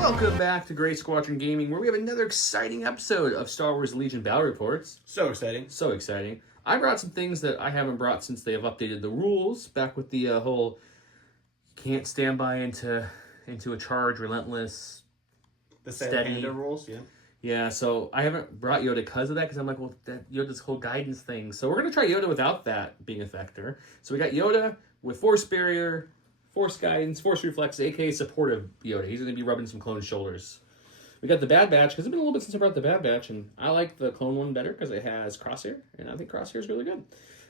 Welcome back to Great Squadron Gaming, where we have another exciting episode of Star Wars Legion Battle Reports. So exciting. So exciting. I brought some things that I haven't brought since they have updated the rules, back with the whole can't stand by into a charge, relentless, The steady Panda rules, yeah. Yeah, so I haven't brought Yoda because of that, because I'm like, well, that Yoda's whole guidance thing. So we're going to try Yoda without that being a factor. So we got Yoda with Force Barrier, Force Guidance, Force Reflex, aka supportive Yoda. He's going to be rubbing some clone shoulders. We got the Bad Batch, because it's been a little bit since I brought the Bad Batch, and I like the clone one better because it has Crosshair, and I think Crosshair is really good.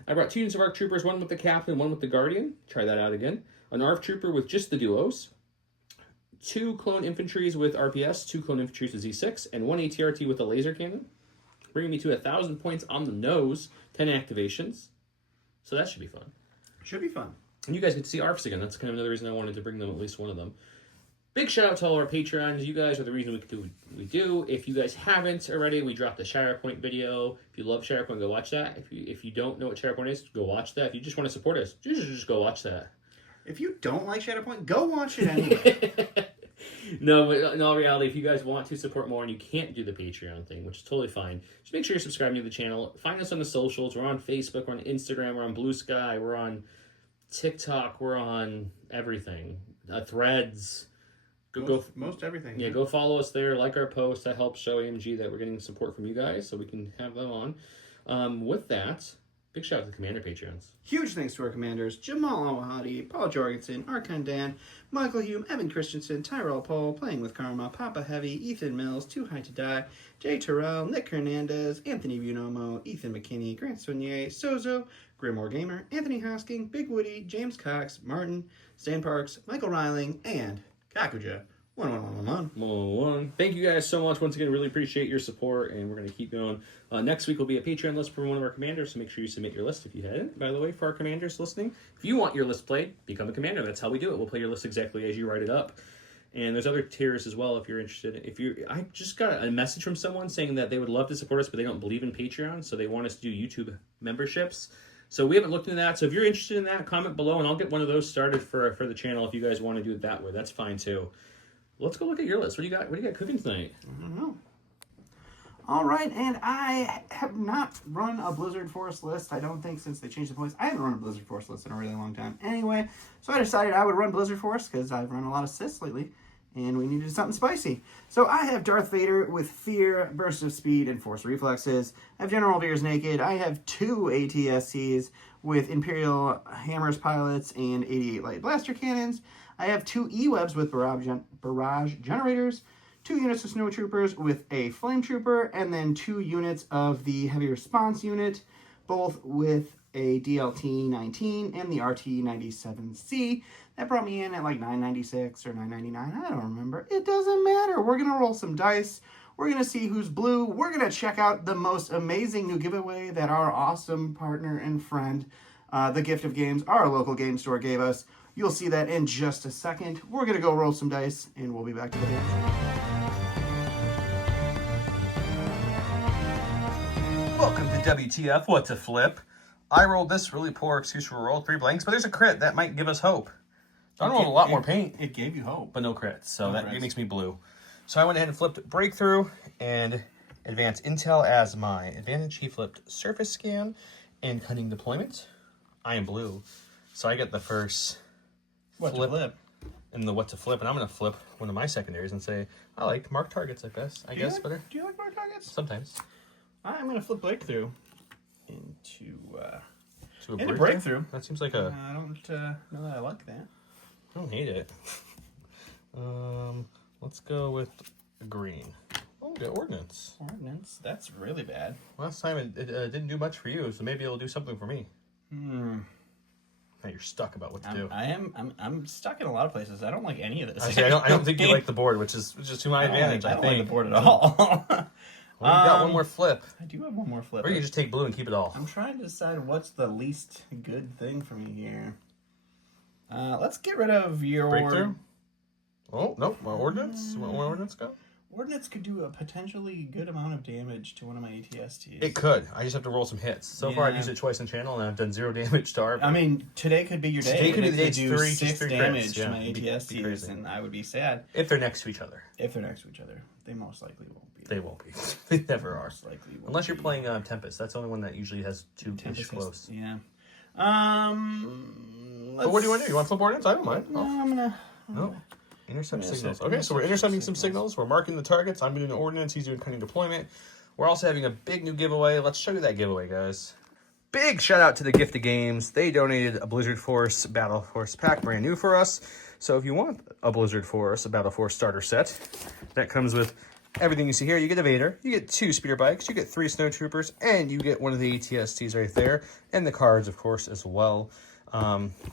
I brought 2 units of ARC Troopers, one with the Captain, one with the Guardian. Try that out again. An ARC Trooper with just the duos. 2 clone infantries with RPS, 2 clone infantries with Z6, and 1 ATRT with a laser cannon. Bringing me to 1,000 points on the nose, 10 activations. So that should be fun. Should be fun. And you guys get to see ARFs again. That's kind of another reason I wanted to bring them, at least one of them. Big shout out to all our Patreons. You guys are the reason we do what we do. If you guys haven't already, we dropped a ShatterPoint video. If you love ShatterPoint, go watch that. If you don't know what ShatterPoint is, go watch that. If you just want to support us, just go watch that. If you don't like ShatterPoint, go watch it anyway. No, but in all reality, if you guys want to support more and you can't do the Patreon thing, which is totally fine, just make sure you're subscribing to the channel. Find us on the socials. We're on Facebook, we're on Instagram, we're on Blue Sky, we're on TikTok, we're on everything. Threads. Most everything. Yeah, go follow us there. Like our posts. That helps show AMG that we're getting support from you guys, so we can have them on. With that, big shout out to the Commander Patreons. Huge thanks to our commanders, Jamal Al-Wahadi, Paul Jorgensen, Archon Dan, Michael Hume, Evan Christensen, Tyrell Paul, Playing with Karma, Papa Heavy, Ethan Mills, Too High to Die, Jay Terrell, Nick Hernandez, Anthony Bunomo, Ethan McKinney, Grant Sonier, Sozo, Grimoire Gamer, Anthony Hosking, Big Woody, James Cox, Martin, Stan Parks, Michael Riling, and Kakuja. 111. Thank you guys so much. Once again, really appreciate your support, and we're going to keep going. Next week will be a Patreon list for one of our commanders, so make sure you submit your list if you hadn't. By the way, for our commanders listening, if you want your list played, become a commander. That's how we do it. We'll play your list exactly as you write it up. And there's other tiers as well if you're interested. I just got a message from someone saying that they would love to support us, but they don't believe in Patreon, so they want us to do YouTube memberships. So we haven't looked into that. So if you're interested in that, comment below, and I'll get one of those started for the channel if you guys want to do it that way. That's fine too. Let's go look at your list. What do you got? What do you got cooking tonight? I don't know. All right, and I have not run a Blizzard Force list, I don't think, since they changed the points. I haven't run a Blizzard Force list in a really long time. Anyway, so I decided I would run Blizzard Force because I've run a lot of Siths lately, and we needed something spicy. So I have Darth Vader with Fear, Burst of Speed, and Force Reflexes. I have General Veers Naked. I have 2 ATSTs with Imperial Hammers Pilots and 88 Light Blaster Cannons. I have 2 E-Webs with barrage Generators, 2 units of Snow Troopers with a Flame Trooper, and then 2 units of the Heavy Response Unit, both with a DLT-19 and the RT-97C. That brought me in at like 996 or 999. I don't remember. It doesn't matter. We're going to roll some dice. We're going to see who's blue. We're going to check out the most amazing new giveaway that our awesome partner and friend, The Gift of Games, our local game store, gave us. You'll see that in just a second. We're going to go roll some dice, and we'll be back to the dance. Welcome to WTF, What to Flip. I rolled this really poor excuse for a roll, 3 blanks, but there's a crit. That might give us hope. I rolled a lot more paint. It gave you hope. But no crits, so it makes me blue. So I went ahead and flipped Breakthrough and Advanced Intel as my advantage. He flipped Surface Scan and Cunning Deployment. I am blue, so I get the first... What to flip? And the what to flip, and I'm going to flip one of my secondaries and say, I like mark targets like this. I guess better. Do you like mark targets? Sometimes. I'm going to flip Breakthrough into a Breakthrough. That seems like a... I don't know that I like that. I don't hate it. Let's go with green. Oh, we got Ordnance. Ordnance? That's really bad. Last time it didn't do much for you, so maybe it'll do something for me. Now you're stuck about what to do. I'm stuck in a lot of places. I don't like any of this. I don't think you like the board, which is to my advantage. I don't like the board at all. Well, you got one more flip. I do have one more flip. Or you can just take blue and keep it all. I'm trying to decide what's the least good thing for me here. Let's get rid of your... Breakthrough? Oh, nope. More Ordnance? You want more Ordnance go? Ordnance could do a potentially good amount of damage to one of my ATSTs. It could. I just have to roll some hits. So far, I've used it twice in channel, and I've done 0 damage to our... I mean, today could be your day. Today could be the day. It could do 6 damage to my ATSTs, crazy. and I would be sad. If they're next to each other. If they're next to each other. They most likely won't be. They won't be. They never are. Most likely won't Unless you're playing Tempest. That's the only one that usually has 2-ish close. Yeah. But what do you want to do? You want to flip Ordnance? I don't mind. No, I'm gonna... No. Intercept signals. Okay, so we're intercepting some signals. We're marking the targets. I'm doing ordnance. He's doing cunning deployment. We're also having a big new giveaway. Let's show you that giveaway, guys. Big shout out to the Gift of Games. They donated a Blizzard Force Battle Force pack, brand new for us. So if you want a Blizzard Force, a Battle Force starter set, that comes with everything you see here. You get a Vader, you get 2 speeder bikes, you get 3 snowtroopers, and you get one of the ATSTs right there, and the cards, of course, as well.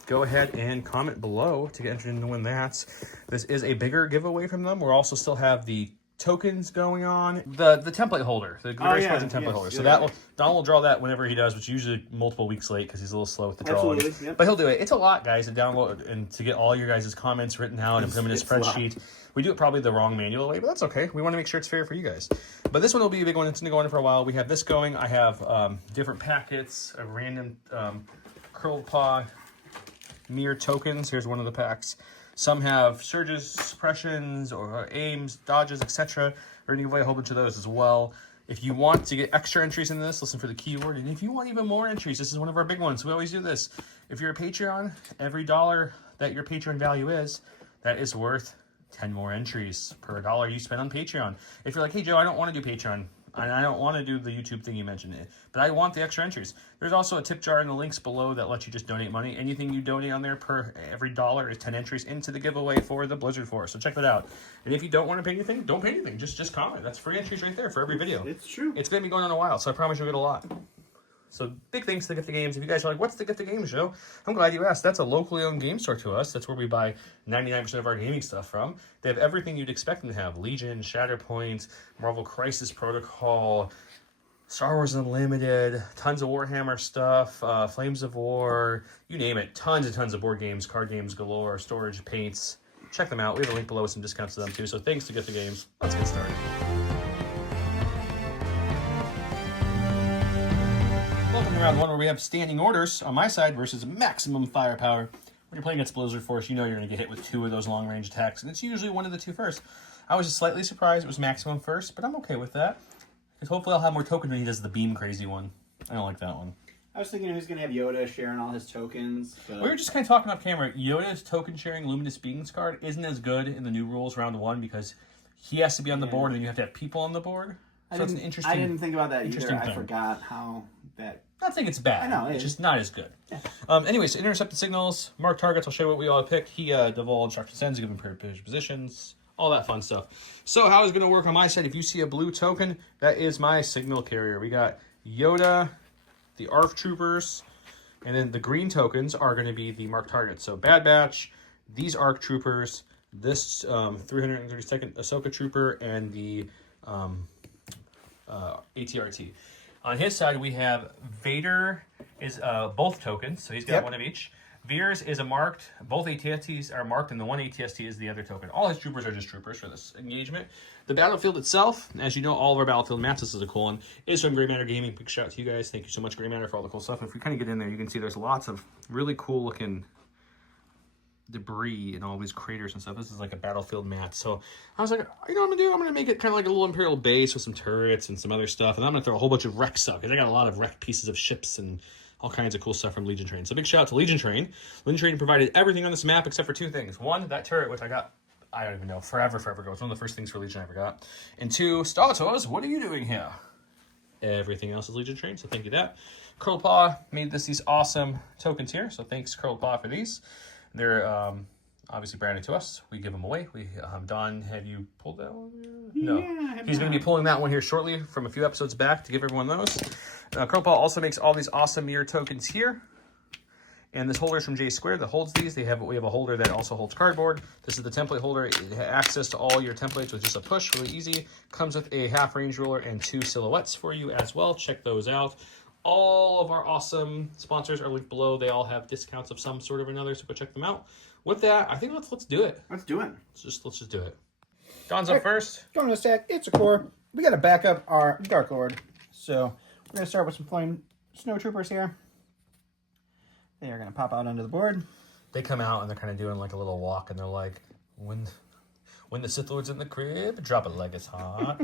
Go ahead and comment below to get entered in to win that. This is a bigger giveaway from them. We'll also still have the tokens going on. The template holder, the Race Legend template holder. So that will, Don will draw that whenever he does, which is usually multiple weeks late because he's a little slow with the drawing. Yep. But he'll do it. It's a lot, guys, to download and to get all your guys' comments written out and put them in a spreadsheet. We do it probably the wrong manual way, but that's okay. We want to make sure it's fair for you guys. But this one will be a big one. It's going to go on for a while. We have this going. I have different packets of random curled paw mirror tokens. Here's one of the packs. Some have surges, suppressions, or aims, dodges, etc. We're going to give away a whole bunch of those as well. If you want to get extra entries in this, listen for the keyword. And if you want even more entries, this is one of our big ones. We always do this. If you're a Patreon, every dollar that your Patreon value is, that is worth 10 more entries per dollar you spend on Patreon. If you're like, hey, Joe, I don't want to do Patreon, and I don't want to do the YouTube thing you mentioned, but I want the extra entries. There's also a tip jar in the links below that lets you just donate money. Anything you donate on there per every dollar is 10 entries into the giveaway for the Blizzard Force. So check that out. And if you don't want to pay anything, don't pay anything. Just comment. That's free entries right there for every video. It's true. It's going to be going on a while, so I promise you'll get a lot. So big thanks to the Gift of Games. If you guys are like, what's the Gift of Games, Joe? I'm glad you asked. That's a locally owned game store to us. That's where we buy 99% of our gaming stuff from. They have everything you'd expect them to have. Legion, Shatterpoint, Marvel Crisis Protocol, Star Wars Unlimited, tons of Warhammer stuff, Flames of War, you name it. Tons and tons of board games, card games galore, storage, paints. Check them out. We have a link below with some discounts to them too. So thanks to Gift of Games. Let's get started. Welcome to round 1 where we have standing orders on my side versus maximum firepower. When you're playing against Blizzard Force, you know you're going to get hit with 2 of those long-range attacks, and it's usually one of the 2 first. I was just slightly surprised it was maximum first, but I'm okay with that. Because hopefully I'll have more tokens when he does the beam crazy one. I don't like that one. I was thinking who's going to have Yoda sharing all his tokens. But... We were just kind of talking off camera. Yoda's token sharing Luminous Beings card isn't as good in the new rules round 1 because he has to be on the board and you have to have people on the board. So it's an interesting. I didn't think about that either. Thing. I forgot how that. I think it's bad. I know it's just not as good. Yeah. Anyways, intercepted signals, mark targets. I'll show you what we all picked. He divulged instruction sends, give him positions, all that fun stuff. So how is it going to work on my side? If you see a blue token, that is my signal carrier. We got Yoda, the ARF troopers, and then the green tokens are going to be the marked targets. So Bad Batch, these ARC troopers, this 332nd Ahsoka trooper, and the ATRT. On his side, we have Vader is both tokens, so he's got one of each. Veers is a marked, both ATSTs are marked, and the one ATST is the other token. All his troopers are just troopers for this engagement. The battlefield itself, as you know, all of our battlefield maps, this is a cool one, is from Grey Matter Gaming. Big shout out to you guys. Thank you so much, Grey Matter, for all the cool stuff. And if we kind of get in there, you can see there's lots of really cool looking debris and all these craters and stuff. This is like a battlefield map. So I was like, you know what I'm gonna do? I'm gonna make it kind of like a little Imperial base with some turrets and some other stuff. And I'm gonna throw a whole bunch of wreck stuff because I got a lot of wrecked pieces of ships and all kinds of cool stuff from Legion Train. So big shout out to Legion Train. Legion Train provided everything on this map except for 2 things. 1, that turret, which I got, I don't even know, forever ago. It's one of the first things for Legion I ever got. And 2, Statos, what are you doing here? Everything else is Legion Train, so thank you that. Curled Paw made these awesome tokens here, so thanks Curled Paw for these. They're obviously branded to us. We give them away. We Don, have you pulled that one? No. Yeah, he's going to be pulling that one here shortly from a few episodes back to give everyone those. Curled Paw also makes all these awesome mirror tokens here. And this holder is from J Squared that holds these. We have a holder that also holds cardboard. This is the template holder. It has access to all your templates with just a push, really easy. Comes with a half range ruler and 2 silhouettes for you as well. Check those out. All of our awesome sponsors are linked below. They all have discounts of some sort or another, so go check them out. With that, I think let's do it. Let's do it. Let's just do it. Dawn's up first. Going to the stack, it's a core. We got to back up our Dark Lord. So we're going to start with some Flame Snow Troopers here. They are going to pop out onto the board. They come out and they're kind of doing like a little walk, and they're like, when the Sith Lord's in the crib, drop it like it's hot.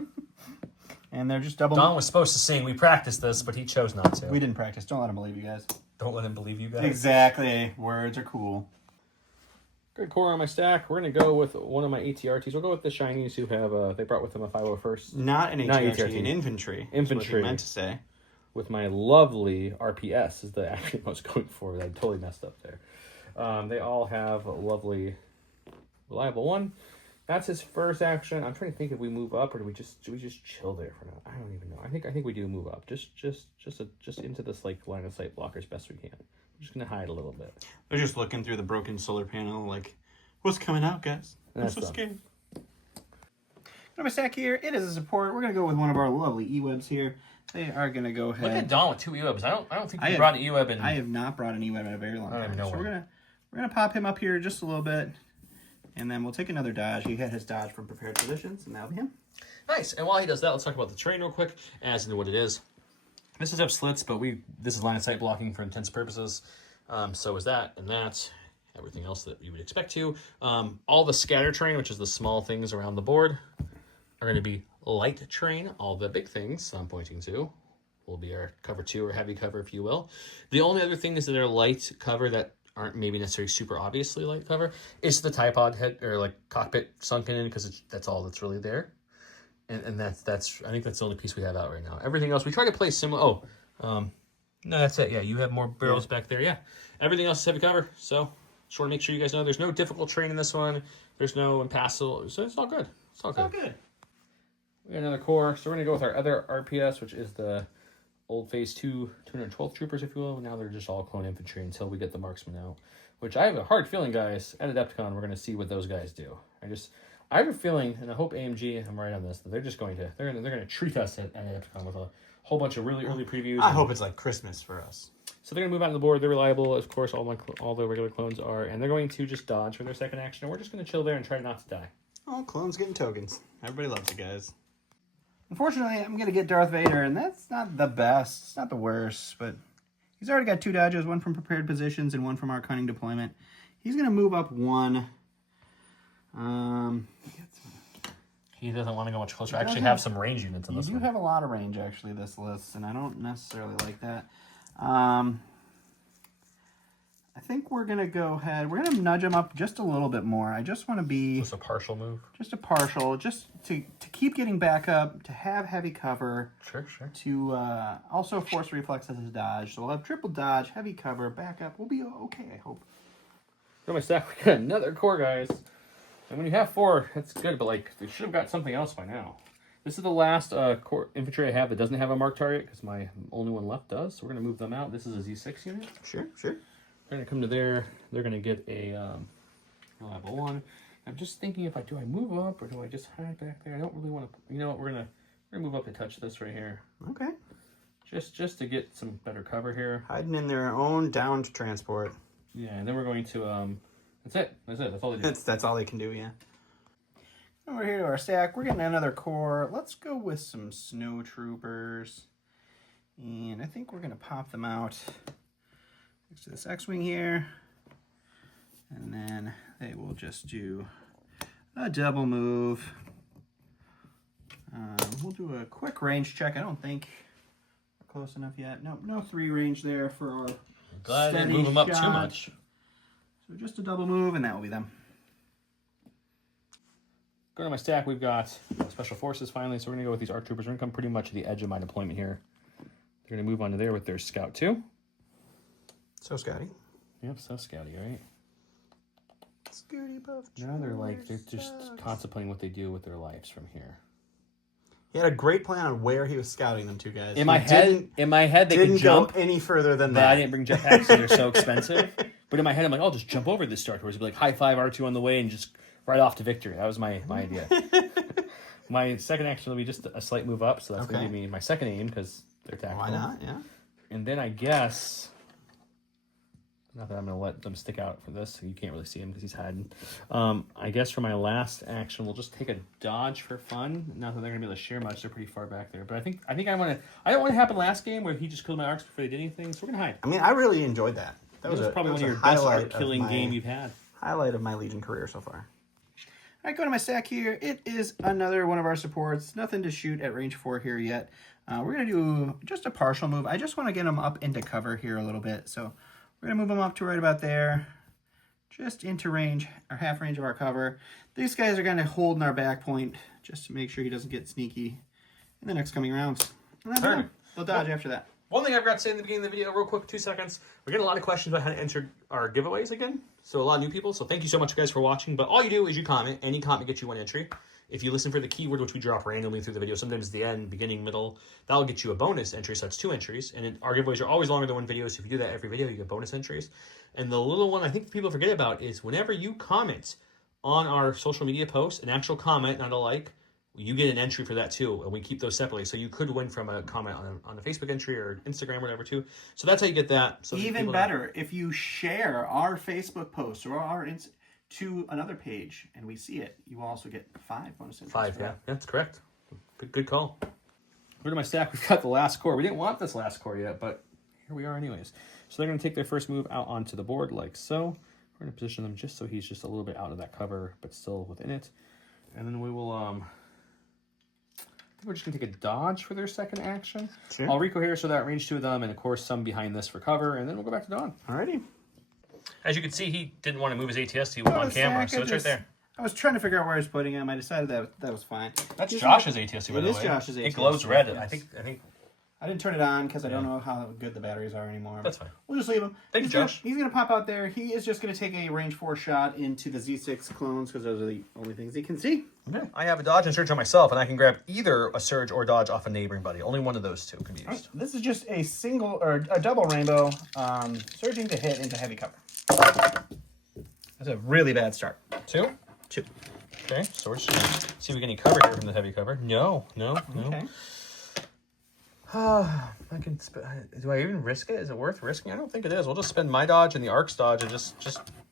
And they're just double... Dawn was supposed to sing. We practiced this, but he chose not to. We didn't practice. Don't let him believe you guys. Don't let him believe you guys. Exactly. Words are cool. Good core on my stack. We're going to go with one of my ATRTs. We'll go with the shinies who have, they brought with them a 501st. Not an ATRT, an infantry. Infantry. That's what you meant to say. With my lovely RPS is the action I was going for. I totally messed up there. They all have a lovely, reliable one. That's his first action. I'm trying to think if we move up or do we just chill there for now. I don't even know. I think we do move up. Just into this like line of sight blocker as best we can. We're just gonna hide a little bit. They're just looking through the broken solar panel, like, what's coming out, guys? I'm so scared. On my stack here, it is a support. We're gonna go with one of our lovely E-webs here. They are gonna go ahead. Look at Dawn with 2 E-webs. I don't think you brought an E-web in. I have not brought an E-web in a very long time. So we're gonna pop him up here just a little bit. And then we'll take another dodge. He had his dodge from prepared positions, and that'll be him. Nice. And while he does that, let's talk about the terrain real quick, as into what it is. This does have slits, but this is line of sight blocking for intense purposes. So is that and that. Everything else that you would expect to. All the scatter terrain, which is the small things around the board, are going to be light terrain. All the big things I'm pointing to will be our cover 2 or heavy cover, if you will. The only other thing is that they're light cover that aren't maybe necessarily super obviously light cover is the tripod head or like cockpit sunken in, because that's all that's really there, and that's I think that's the only piece we have out right now. Everything else we try to play similar. No, that's it. Yeah, you have more barrels back there. Yeah, everything else is heavy cover. So just want to make sure you guys know there's no difficult terrain in this one. There's no impassable. So it's all good. It's all good. We got another core, so we're gonna go with our other RPS, which is the old phase 2 212th troopers, if you will. Now they're just all clone infantry until we get the marksmen out, which I have a hard feeling, guys, at Adepticon we're going to see what those guys do. I have a feeling, and I hope AMG, I'm right on this, that they're just going to treat us at Adepticon with a whole bunch of really early previews. I hope it's like Christmas for us. So they're going to move out on the board. They're reliable, of course. All the regular clones are, and they're going to just dodge for their second action, and we're just going to chill there and try not to die. Oh, clones getting tokens. Everybody loves it, guys. Unfortunately, I'm going to get Darth Vader, and that's not the best. It's not the worst, but he's already got 2 dodges, one from prepared positions and one from our cunning deployment. He's going to move up 1. He doesn't want to go much closer. I actually have some range units in this one. You have a lot of range, actually, this list, and I don't necessarily like that. I think we're going to go ahead. We're going to nudge him up just a little bit more. I just want to be... Just a partial move? Just a partial. Just to keep getting back up, to have heavy cover. Sure. To also force reflex as his dodge. So we'll have triple dodge, heavy cover, back up. We'll be okay, I hope. Got my stack. We got another core, guys. And when you have 4, that's good, but like they should have got something else by now. This is the last core infantry I have that doesn't have a marked target, because my only one left does. So we're going to move them out. This is a Z6 unit. Sure. They're going to come to there. They're going to get a reliable 1. I'm just thinking, do I move up or do I just hide back there? I don't really want to. You know what? We're gonna move up to touch this right here. Okay. Just to get some better cover here. Hiding in their own downed transport. Yeah, and then we're going to That's it. That's all they do. That's all they can do. Yeah. Over here to our stack, we're getting another core. Let's go with some snow troopers, and I think we're gonna pop them out next to this X-wing here, and then they will just do a double move. We'll do a quick range check. I don't think we're close enough yet. Nope, no 3 range there for our glad I didn't move them up too much. So just a double move, and that will be them. Going to my stack, we've got Special Forces finally, so we're going to go with these ARC Troopers. We're going to come pretty much to the edge of my deployment here. They're going to move on to there with their Scout 2. So scouty. Yep, so scouty, right? Scouty buff. Now they're just contemplating what they do with their lives from here. He had a great plan on where he was scouting them to, guys. In my head, they could jump any further than but that. I didn't bring jetpacks because they're so expensive. But in my head, I'm like, I'll just jump over this Star Tours. Be like, high five R2 on the way and just right off to victory. That was my idea. My second action will be just a slight move up, so that's going to give me my second aim because they're tactical. Why not? Yeah. And then I guess Not that I'm going to let them stick out for this, so you can't really see him because he's hiding. I guess for my last action, we'll just take a dodge for fun. Not that they're going to be able to share much; they're pretty far back there. But I think I want to. I don't want to happen last game where he just killed my arcs before they did anything. So we're going to hide. I mean, I really enjoyed that. That was probably one of your best arc killing game you've had. Highlight of my Legion career so far. All right, go to my stack here. It is another one of our supports. Nothing to shoot at range 4 here yet. We're going to do just a partial move. I just want to get them up into cover here a little bit. So we're going to move them up to right about there. Just into range, or half range of our cover. These guys are going to hold in our back point just to make sure he doesn't get sneaky in the next coming rounds. And they'll dodge after that. One thing I forgot to say in the beginning of the video, real quick, 2 seconds. We're getting a lot of questions about how to enter our giveaways again. So a lot of new people. So thank you so much, guys, for watching. But all you do is you comment. Any comment gets you 1 entry. If you listen for the keyword, which we drop randomly through the video, sometimes the end, beginning, middle, that'll get you a bonus entry. So that's 2 entries. And our giveaways are always longer than 1 video. So if you do that every video, you get bonus entries. And the little one I think people forget about is whenever you comment on our social media post, an actual comment, not a like, you get an entry for that too, and we keep those separately. So you could win from a comment on a Facebook entry or Instagram or whatever too. So that's how you get that. So even better, if you share our Facebook post or our to another page and we see it, you also get 5 bonus entries. 5, yeah, that's correct. Good call. Where to my stack? We've got the last core. We didn't want this last core yet, but here we are anyways. So they're going to take their first move out onto the board like so. We're going to position them just so he's just a little bit out of that cover, but still within it. And then we will we're just going to take a dodge for their second action. Sure. I'll Rico here so that range 2 of them, and of course some behind this for cover, and then we'll go back to Dawn. Alrighty. As you can see, he didn't want to move his ATS on camera, so it's right there. I was trying to figure out where I was putting him. I decided that was fine. That's Josh's ATS, by the way. It is Josh's ATS. It glows red. Yes. I think. I didn't turn it on because I don't know how good the batteries are anymore. That's fine. We'll just leave him. Thank you, Josh. He's going to pop out there. He is just going to take a range 4 shot into the Z6 clones because those are the only things he can see. Okay. I have a dodge and surge on myself, and I can grab either a surge or dodge off a neighboring buddy. Only one of those 2 can be used. Right. This is just a single or a double rainbow surging to hit into heavy cover. That's a really bad start. 2? 2. Okay, so we're just going to see if we get any cover here from the heavy cover. No. Okay. I can. Do I even risk it? Is it worth risking? I don't think it is. We'll just spend my dodge and the arc's dodge and just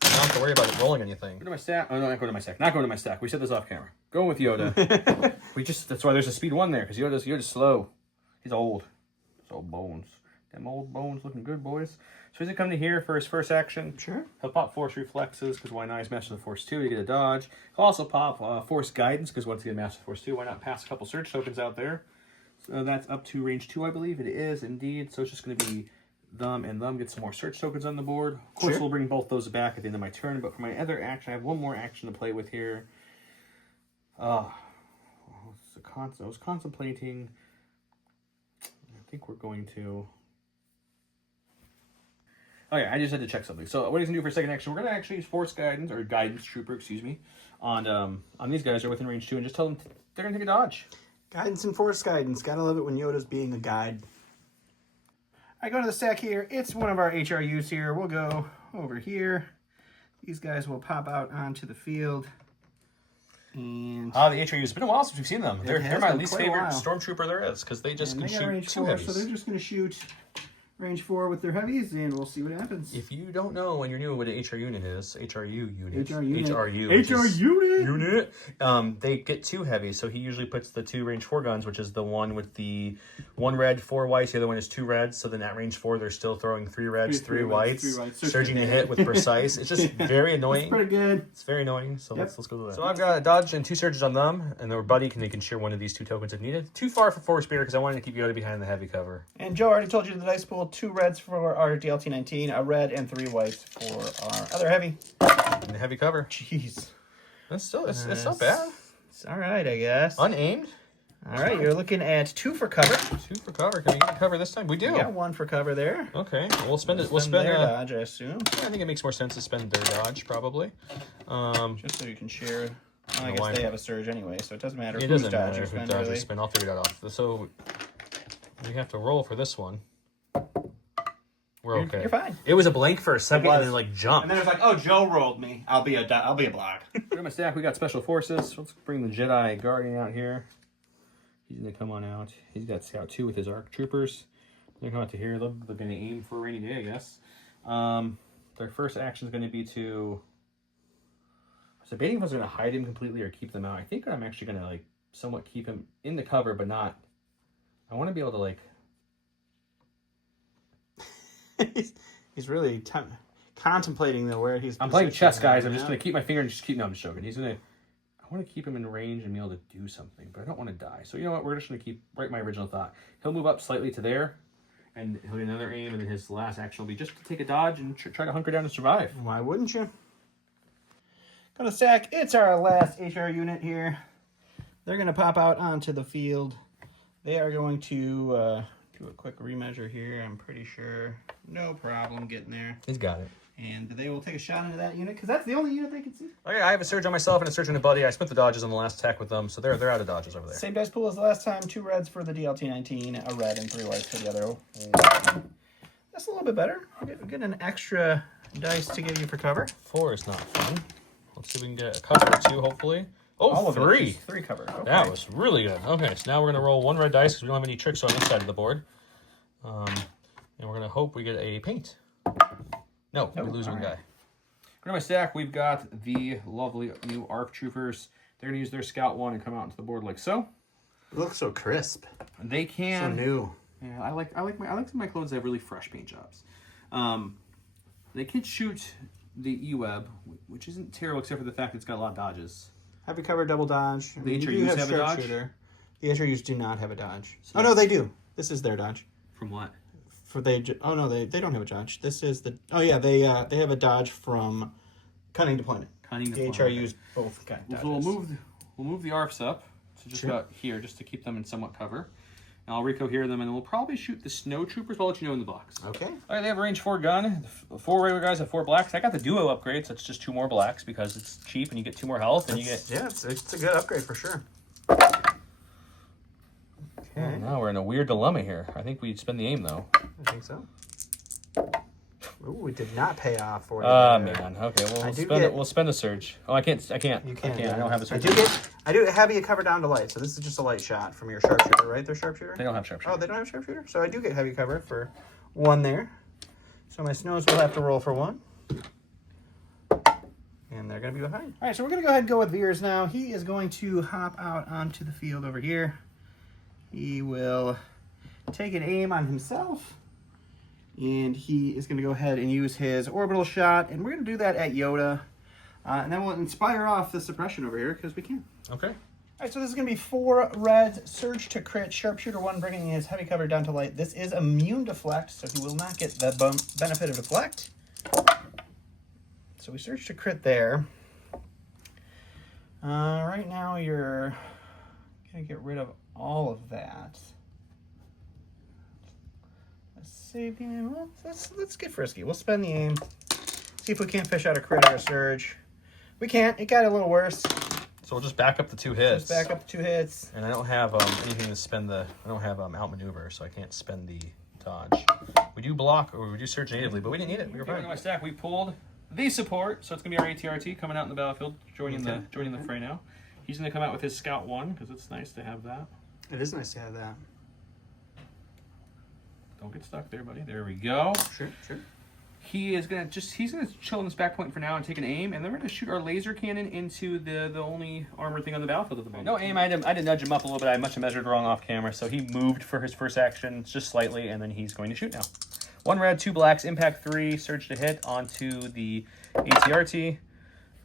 not have to worry about it rolling anything. Go to my stack. Oh no, not go to my stack. Not going to my stack. We said this off camera. Going with Yoda. That's why there's a speed 1 there because Yoda's slow. He's old. It's old bones. Them old bones looking good, boys. So he's gonna come to here for his first action. Sure. He'll pop Force Reflexes because why not? He's Master of the Force 2 to get a dodge. He'll also pop Force Guidance because once he gets Master of the Force 2, why not pass a couple Surge tokens out there? So that's up to range 2, I believe. It is indeed. So it's just going to be them and them. Get some more Surge tokens on the board. Of course, we'll bring both those back at the end of my turn. But for my other action, I have one more action to play with here. I was contemplating. I think we're going to. Oh yeah, I just had to check something. So what he's gonna do for second action, we're gonna actually use Force Guidance or Guidance Trooper, excuse me, on these guys that are within range 2, and just tell them they're gonna take a dodge. Guidance and Force Guidance. Gotta love it when Yoda's being a guide. I go to the stack here. It's one of our HRUs here. We'll go over here. These guys will pop out onto the field. And the HRUs. It's been a while since we've seen them. They're my least favorite stormtrooper there is because they just can shoot 2 heavies. So they're just going to shoot range 4 with their heavies, and we'll see what happens. If you don't know when you're new what an HR unit is, they get 2 heavies. So he usually puts the 2 range 4 guns, which is the one with the 1 red, 4 whites. The other one is 2 reds. So then at range 4, they're still throwing 3 reds, 3 whites, surging to hit with precise. It's just very annoying. It's pretty good. It's very annoying. So let's go with that. So I've got a dodge and 2 surges on them, and their buddy they can share one of these 2 tokens if needed. Too far for Force Spear because I wanted to keep Yoda behind the heavy cover. And Joe already told you the dice pool: 2 reds for our DLT-19, a red, and 3 whites for our other heavy. And the heavy cover. Jeez. It's not bad. It's all right, I guess. Unaimed. All right, you're looking at 2 for cover. 2 for cover. Can we get cover this time? We do. We got 1 for cover there. Okay, we'll spend it. We'll spend their dodge, I assume. I think it makes more sense to spend their dodge, probably. Just so you can share. Well, I guess they have a surge anyway, so it doesn't matter whose dodge you spend. Really. I'll figure that off. So we have to roll for this one. We're okay. You're fine. It was a blank for a second and then like jumped. And then it was like, oh, Joe rolled me. I'll be a block. For my stack, we got Special Forces. Let's bring the Jedi Guardian out here. He's going to come on out. He's got Scout 2 with his ARC Troopers. They're going to come out to here. They're going to aim for a rainy day, I guess. They'll their first action is going to be to... So debating if I was going to hide him completely or keep them out. I think I'm actually going to like somewhat keep him in the cover, but not... I want to be able to like... he's really contemplating where he's... I'm playing chess, guys. I'm just going to keep my finger and just keep... No, I'm just joking. He's going to... I want to keep him in range and be able to do something, but I don't want to die. So you know what? We're just going to keep right my original thought. He'll move up slightly to there, and he'll get another aim, and then his last action will be just to take a dodge and try to hunker down and survive. Why wouldn't you? Gonna stack. It's our last HR unit here. They're going to pop out onto the field. They are going to do a quick remeasure here. I'm pretty sure. No problem getting there. He's got it. And they will take a shot into that unit, because that's the only unit they can see. Okay, I have a surge on myself and a surge on a buddy. I spent the dodges on the last attack with them, so they're out of dodges over there. Same dice pool as the last time. 2 reds for the DLT-19, a red, and 3 whites for the other one. That's a little bit better. Get an extra dice to give you for cover. 4 is not fun. Let's see if we can get a cover or 2, hopefully. Oh, 3. 3 cover. Okay. That was really good. Okay, so now we're going to roll 1 red dice because we don't have any tricks on this side of the board. And we're going to hope we get a paint. No, we lose one guy. Go to my stack. We've got the lovely new ARC Troopers. They're going to use their Scout 1 and come out into the board like so. It looks so crisp. They can... So new. Yeah, I like my clothes that have really fresh paint jobs. They can shoot the E-Web, which isn't terrible except for the fact it's got a lot of dodges. Heavy cover, double dodge. The HRUs have a dodge? The HRUs do not have a dodge. So oh, no, they do. This is their dodge. From what? Oh, no, they don't have a dodge. This is the... Oh, yeah, they have a dodge from cunning deployment. Cunning deployment. The HRUs both got dodges. So we'll move the ARFs up to just about here, just to keep them in somewhat cover. And I'll recohere them, and we'll probably shoot the Snow Troopers. I'll let you know in the box. Okay. All right, they have a range 4 gun. 4 regular guys have 4 blacks. I got the duo upgrade, so it's just 2 more blacks because it's cheap and you get 2 more health. And you get... Yeah, it's a good upgrade for sure. Okay. Oh, now we're in a weird dilemma here. I think we'd spend the aim, though. I think so. Ooh, it did not pay off for you. Man. Okay, well, we'll spend the surge. Oh, I can't. You can't. I don't have a surge. I do have you cover down to light, so this is just a light shot from your sharpshooter, right? They're sharpshooter? They don't have sharpshooter. Oh, they don't have sharpshooter? So I do get heavy cover for 1 there. So my snows will have to roll for 1. And they're going to be behind. All right, so we're going to go ahead and go with Veers now. He is going to hop out onto the field over here. He will take an aim on himself. And he is going to go ahead and use his orbital shot. And we're going to do that at Yoda. And then we'll inspire off the suppression over here because we can. Okay. All right, so this is going to be 4 reds. Surge to crit. Sharpshooter 1 bringing his heavy cover down to light. This is immune deflect, so he will not get the benefit of deflect. So we surge to crit there. Right now you're going to get rid of all of that. Let's save the aim. Well, let's get frisky. We'll spend the aim. See if we can't fish out a crit or a surge. We can't. It got a little worse. So we'll just back up the 2 hits. Just back up the 2 hits. And I don't have anything to spend the... I don't have outmaneuver, so I can't spend the dodge. We do block, or we do surge natively, but we didn't need it. We were fine. My stack, we pulled the support, so it's going to be our ATRT coming out in the battlefield, joining the fray now. He's going to come out with his Scout 1, because it's nice to have that. It is nice to have that. Don't get stuck there, buddy. There we go. Sure. He's gonna chill in this back point for now and take an aim, and then we're gonna shoot our laser cannon into the only armored thing on the battlefield at the moment. No aim. I did nudge him up a little bit. I must have measured wrong off camera, so he moved for his first action just slightly, and then he's going to shoot now. 1 red, 2 blacks, impact 3, surge to hit onto the ATRT.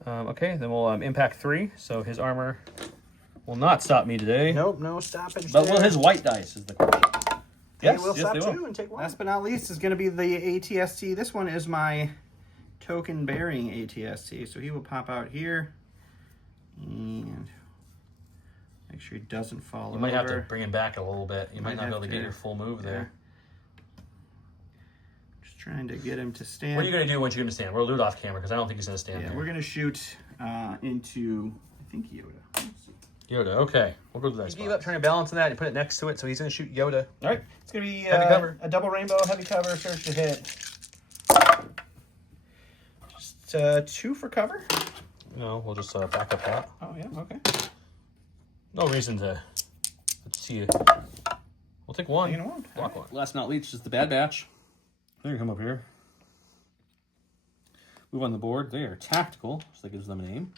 Okay, then we'll impact 3, so his armor will not stop me today. Nope, no stoppage. But will his white dice is the question. Yes, will stop too and take 1. Last but not least is going to be the ATST. This one is my token bearing ATST. So he will pop out here and make sure he doesn't fall over. You might have to bring him back a little bit. You might not be able to get your full move there. Just trying to get him to stand. What are you going to do once you're going to stand? We'll do it off camera because I don't think he's going to stand there. We're going to shoot into, I think, Yoda. Yoda, okay. We'll go to that spot. You give up trying to balance on that and put it next to it, so he's going to shoot Yoda. All right. It's going to be heavy cover. A double rainbow, heavy cover, surge to hit. Just 2 for cover. No, we'll just back up that. Oh, yeah, okay. No reason to see it. We'll take 1. Taking 1. Block 1. Last but not least is the Bad Batch. They're going to come up here. move on the board. They are tactical, so that gives them a name.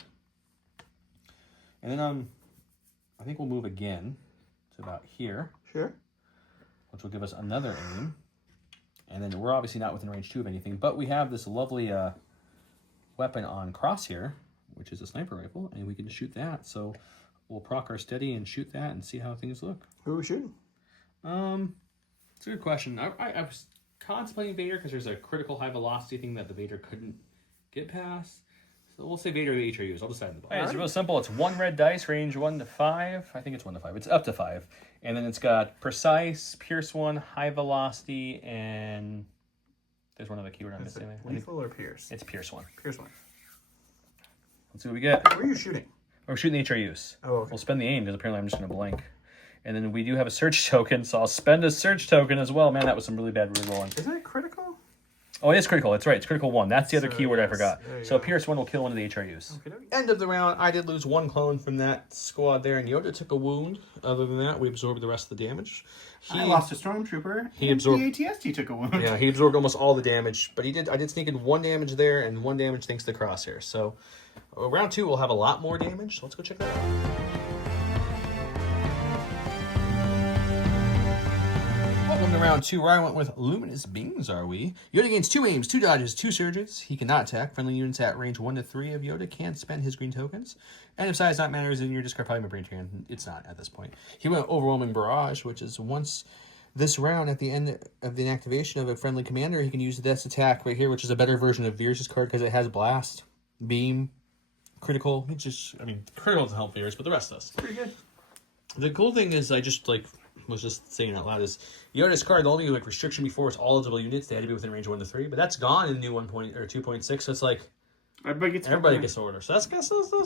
And then I think we'll move again to about here. Sure. Which will give us another aim. And then we're obviously not within range 2 of anything, but we have this lovely weapon on cross here, which is a sniper rifle, and we can just shoot that. So we'll proc our steady and shoot that and see how things look. Who are we shooting? It's a good question. I was contemplating Vader because there's a critical high velocity thing that the Vader couldn't get past. So we'll say Vader or the HRUs. I'll decide in the box. It's real simple. It's 1 red dice, range 1 to 5. I think it's 1 to 5. It's up to 5. And then it's got precise, pierce 1, high velocity, and there's one other keyword I'm missing there. Lethal or pierce? It's pierce 1. Pierce 1. Let's see what we get. Where are you shooting? We're shooting the HRUs. Oh, okay. We'll spend the aim because apparently I'm just going to blank. And then we do have a search token, so I'll spend a search token as well. Man, that was some really bad rerolling. Isn't it critical? Oh, it is critical. That's right. It's critical 1. That's the other keyword I forgot. So go. Pierce 1 will kill one of the HRUs. Okay. End of the round, I did lose 1 clone from that squad there, and Yoda took a wound. Other than that, we absorbed the rest of the damage. I lost a stormtrooper. He absorbed. The ATST took a wound. Yeah, he absorbed almost all the damage, but I did sneak in 1 damage there and 1 damage thanks to the crosshair. So round 2 will have a lot more damage. So let's go check that out. Welcome to round 2, where I went with Luminous Beams, are we? Yoda gains 2 aims, 2 dodges, 2 surges. He cannot attack. Friendly units at range 1 to 3 of Yoda can't spend his green tokens. And if size not matters in your discard pile brain turn, it's not at this point. He went Overwhelming Barrage, which is once this round at the end of the inactivation of a friendly commander, he can use this attack right here, which is a better version of Veers' card because it has Blast, Beam, Critical. It just, critical doesn't help Veers, but the rest does. Pretty good. The cool thing is, I just was just saying out loud, is Yoda's card, the only restriction before was all eligible units. They had to be within range 1 to 3, but that's gone in the new 2.6. So it's like everybody gets order. So that's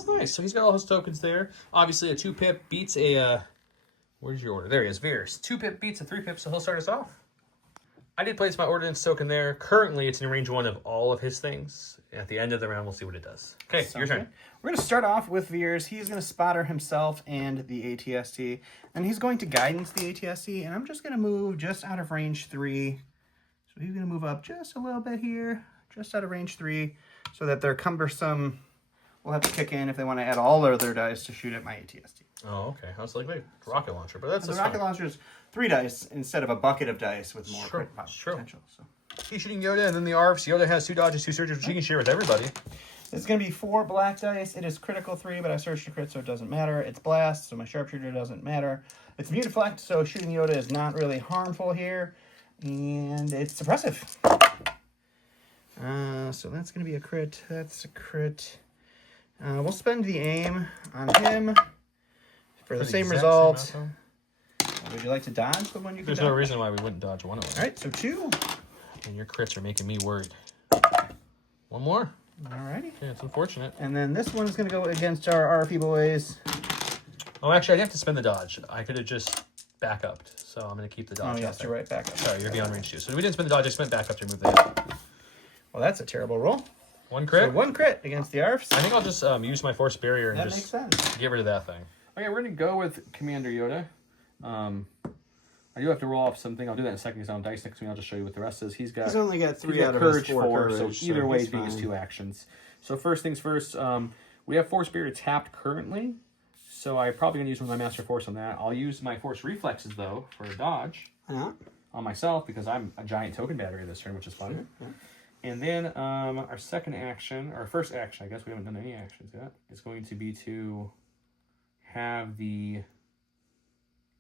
nice. So he's got all his tokens there. Obviously, a 2-pip beats a. Where's your order? There he is. Veers. 2-pip beats a 3-pip, so he'll start us off. I did place my ordnance token there. Currently, it's in range 1 of all of his things. At the end of the round, we'll see what it does. Okay, your turn. We're going to start off with Veers. He's going to spotter himself and the ATST. And he's going to guidance the ATST. And I'm just going to move just out of range 3. So he's going to move up just a little bit here. Just out of range 3. So that their cumbersome will have to kick in if they want to add all of their dice to shoot at my ATST. Oh, okay. I was like, wait, rocket launcher. But that's the rocket launcher is 3 dice instead of a bucket of dice with more potential. So. He's shooting Yoda, and then the ARFs. Yoda has 2 dodges, 2 surges, which he can share with everybody. It's going to be 4 black dice. It is critical 3, but I searched the crit, so it doesn't matter. It's blast, so my sharpshooter doesn't matter. It's mutaflect, so shooting Yoda is not really harmful here. And it's suppressive. So that's going to be a crit. That's a crit. We'll spend the aim on him for the same result. Would you like to dodge the one you can There's dodge? no reason why we wouldn't dodge one of them. All right, so 2. And your crits are making me worried. 1 more. Alrighty. Yeah, it's unfortunate. And then this one is going to go against our RFE boys. Oh, actually, I'd have to spend the dodge. I could have just back upped. So I'm going to keep the dodge. Oh, yes, you're right. Back up. Sorry, you're beyond range 2. So we didn't spend the dodge. I spent back up to remove the hit. Well, that's a terrible roll. 1 crit? So 1 crit against the ARFs. I think I'll just use my force barrier and That just makes sense. get rid of that thing. Okay, we're going to go with Commander Yoda. I do have to roll off something. I'll do that in a second because I don't dice next to me. I'll just show you what the rest is. He's only got 3 out of courage his 4 courage, courage, so either way, he's he's being his fine. 2 actions. So first things first, we have Force Barrier tapped currently. So I'm probably going to use one of my Master Force on that. I'll use my Force Reflexes, though, for a dodge on myself because I'm a giant token battery this turn, which is fun. Sure. And then our second action, or first action, I guess we haven't done any actions yet, is going to be to have the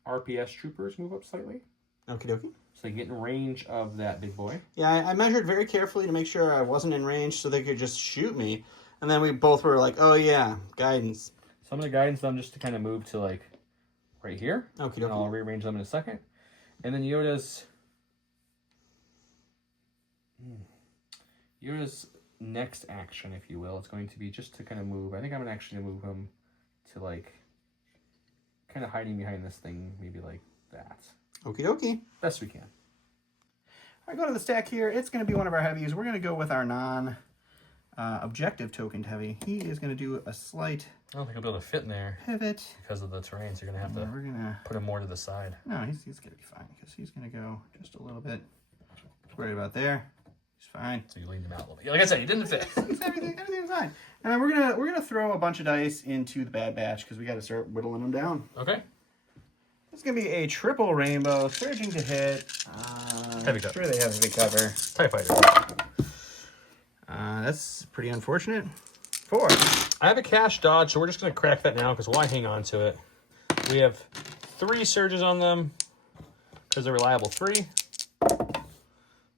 RPS troopers move up slightly. Okie dokie. So they get in range of that big boy. Yeah, I measured very carefully to make sure I wasn't in range so they could just shoot me. And then we both were like, oh yeah, guidance. So I'm going to guidance them just to kind of move to like right here. Okie And I'll dokie. rearrange them in a second. And then Yoda's next action, if you will, it's going to be just to kind of move. I think I'm going to actually move him to like kind of hiding behind this thing, maybe like that. Okie dokie. Best we can. I go to the stack here. It's going to be one of our heavies. We're going to go with our objective tokened heavy. He is going to do a slight I don't think he'll be able to fit in there pivot. because of the terrain, so you're going to have to We're gonna put him more to the side. no, he's going to be fine because he's going to go just a little bit. Right about there. He's fine. So you leaned him out a little bit. Like I said, he didn't fit. Everything's fine. And then we're gonna throw a bunch of dice into the Bad Batch because we got to start whittling them down. Okay. It's gonna be a triple rainbow, surging to hit. Heavy cover. Sure, they have heavy cover. TIE Fighter. That's pretty unfortunate. 4. I have a cash dodge, so we're just going to crack that now because why hang on to it? We have 3 surges on them because they're reliable 3.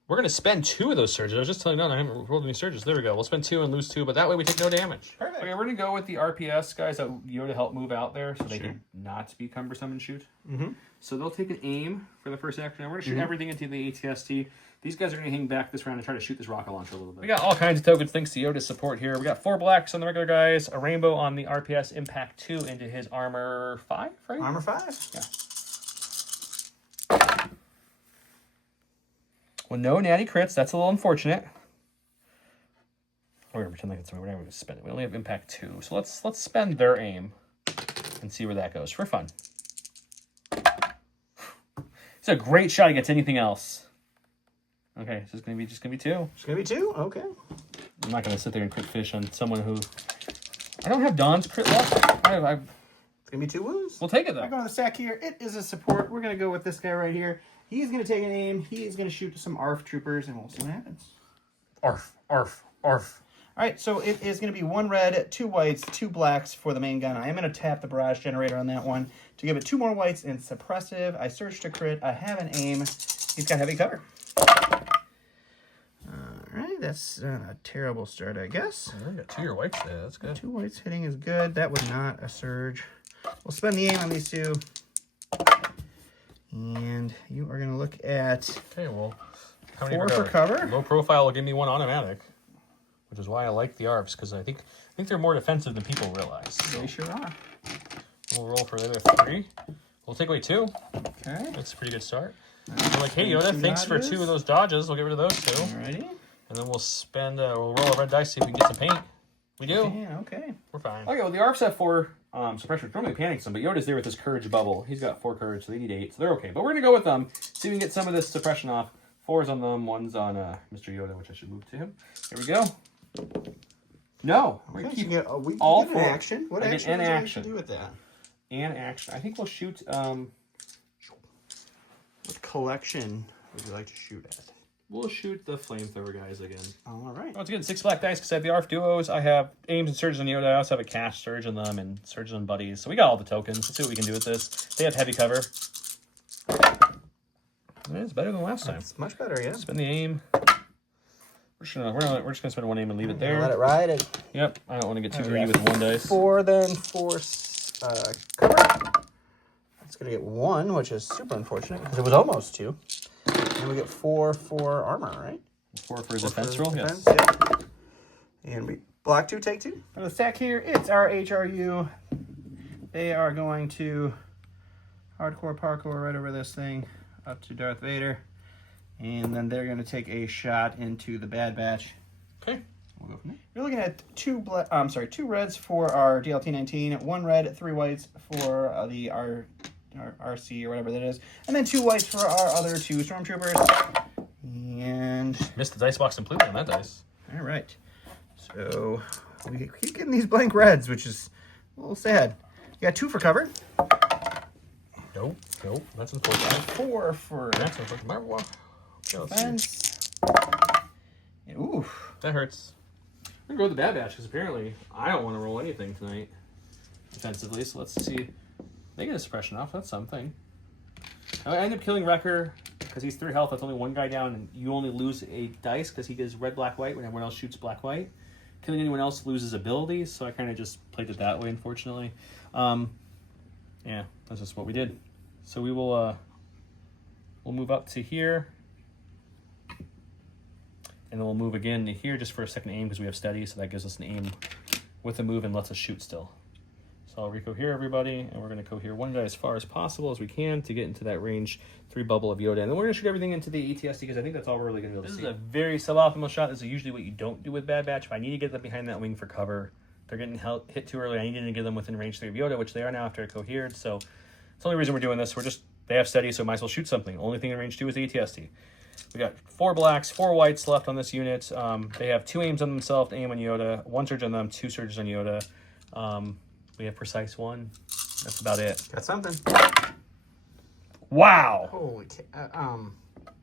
We're going to spend 2 of those surges. I was just telling you, no, I haven't rolled any surges. There we go. We'll spend 2 and lose 2, but that way we take no damage. Perfect. Okay, we're going to go with the RPS guys that Yoda helped move out there so they can not be cumbersome and shoot. Mm-hmm. So they'll take an aim for the first action. And we're going to shoot everything into the ATST. These guys are going to hang back this round and try to shoot this rocket launcher a little bit. We got all kinds of tokens thanks to Yoda's support here. We got 4 blacks on the regular guys, a rainbow on the RPS, impact 2 into his armor 5, right? Armor 5? Yeah. Well, no natty crits. That's a little unfortunate. We're going to pretend like it's we're not going to spend it. We only have impact 2. So let's spend their aim and see where that goes for fun. It's a great shot against anything else. Okay, so it's gonna be 2. It's gonna be 2? Okay. I'm not gonna sit there and crit fish on someone who I don't have Don's crit luck. It's gonna be 2 wounds. We'll take it though. I go on the stack here. It is a support. We're gonna go with this guy right here. He's gonna take an aim. He's gonna shoot some ARF troopers, and we'll see what happens. Arf, arf, arf. All right, so it is going to be 1 red, 2 whites, 2 blacks for the main gun. I am going to tap the barrage generator on that one to give it 2 more whites and suppressive. I search to crit. I have an aim. He's got heavy cover. All right, that's not a terrible start, I guess. I got 2 your whites there. That's good. 2 whites hitting is good. That was not a surge. We'll spend the aim on these 2. And you are going to look at Okay, well, 4 for cover. Low profile will give me 1 automatic, which is why I like the ARPs because I think they're more defensive than people realize. They sure are. We'll roll for the other 3. We'll take away 2. Okay. That's a pretty good start. We're like, hey Yoda, thanks for 2 of those dodges. We'll get rid of those 2. Alrighty. And then we'll spend, we'll roll a red dice, see if we can get some paint. We do. Yeah, okay. We're fine. Okay, well, the ARPs have 4 suppression. Normally panics them, but Yoda's there with his courage bubble. He's got 4 courage, so they need 8, so they're okay. But we're going to go with them, see if we can get some of this suppression off. 4's on them, 1's on Mr. Yoda, which I should move to him. Here we go. No. We're going to keep all all 4. An Action. What I get action an would you action. actually do with that? And action. I think we'll shoot... What collection would you like to shoot at? We'll shoot the flamethrower guys again. All right. Once again, 6 black dice because I have the ARF duos. I have aims and surges on Yoda. I also have a cash surge on them and surges on buddies. So we got all the tokens. Let's see what we can do with this. They have heavy cover. It's better than last time. It's much better, yeah. Spend the aim. We're just gonna spend 1 aim and leave it there. Let it ride. Yep. I don't want to get too greedy with 1 dice. 4 then, 4 cover. It's gonna get 1, which is super unfortunate because it was almost 2. And we get 4 for armor, right? 4 for defense roll. Yes. Yeah. And we block 2, take 2. On the stack here, it's our HRU. They are going to hardcore parkour right over this thing up to Darth Vader. And then they're going to take a shot into the Bad Batch. Okay. We'll go from there. You're looking at 2 reds for our DLT-19, 1 red, 3 whites for the RC or whatever that is, and then 2 whites for our other 2 stormtroopers. And missed the dice box completely on that dice. All right. So we keep getting these blank reds, which is a little sad. You got 2 for cover. Nope. That's unfortunate. 4 for That's unfortunate. Okay, let's defense. And, ooh. That hurts. We're going to go with the Bad Batch because apparently I don't want to roll anything tonight defensively. So let's see. They get a suppression off. That's something. I end up killing Wrecker because he's 3 health. That's only 1 guy down, and you only lose a dice because he gives red, black, white when everyone else shoots black, white. Killing anyone else loses abilities, so I kind of just played it that way, unfortunately. Yeah, that's just what we did. So we will we'll move up to here. And then we'll move again to here just for a second aim because we have steady, so that gives us an aim with a move and lets us shoot still. So I'll re-cohere everybody, and we're going to cohere 1 guy as far as possible as we can to get into that range 3 bubble of Yoda. And then we're going to shoot everything into the ETSD because I think that's all we're really going to be able to see. This is a very suboptimal shot. This is usually what you don't do with Bad Batch. If I need to get them behind that wing for cover, they're getting hit too early. I needed to get them within range 3 of Yoda, which they are now after I cohered. So it's the only reason we're doing this. They have steady, so might as well shoot something. Only thing in range 2 is the ETSD. We got 4 blacks, 4 whites left on this unit. They have 2 aims on themselves, aim on Yoda, 1 surge on them, 2 surges on Yoda. We have precise 1. That's about it. Got something. Wow. Holy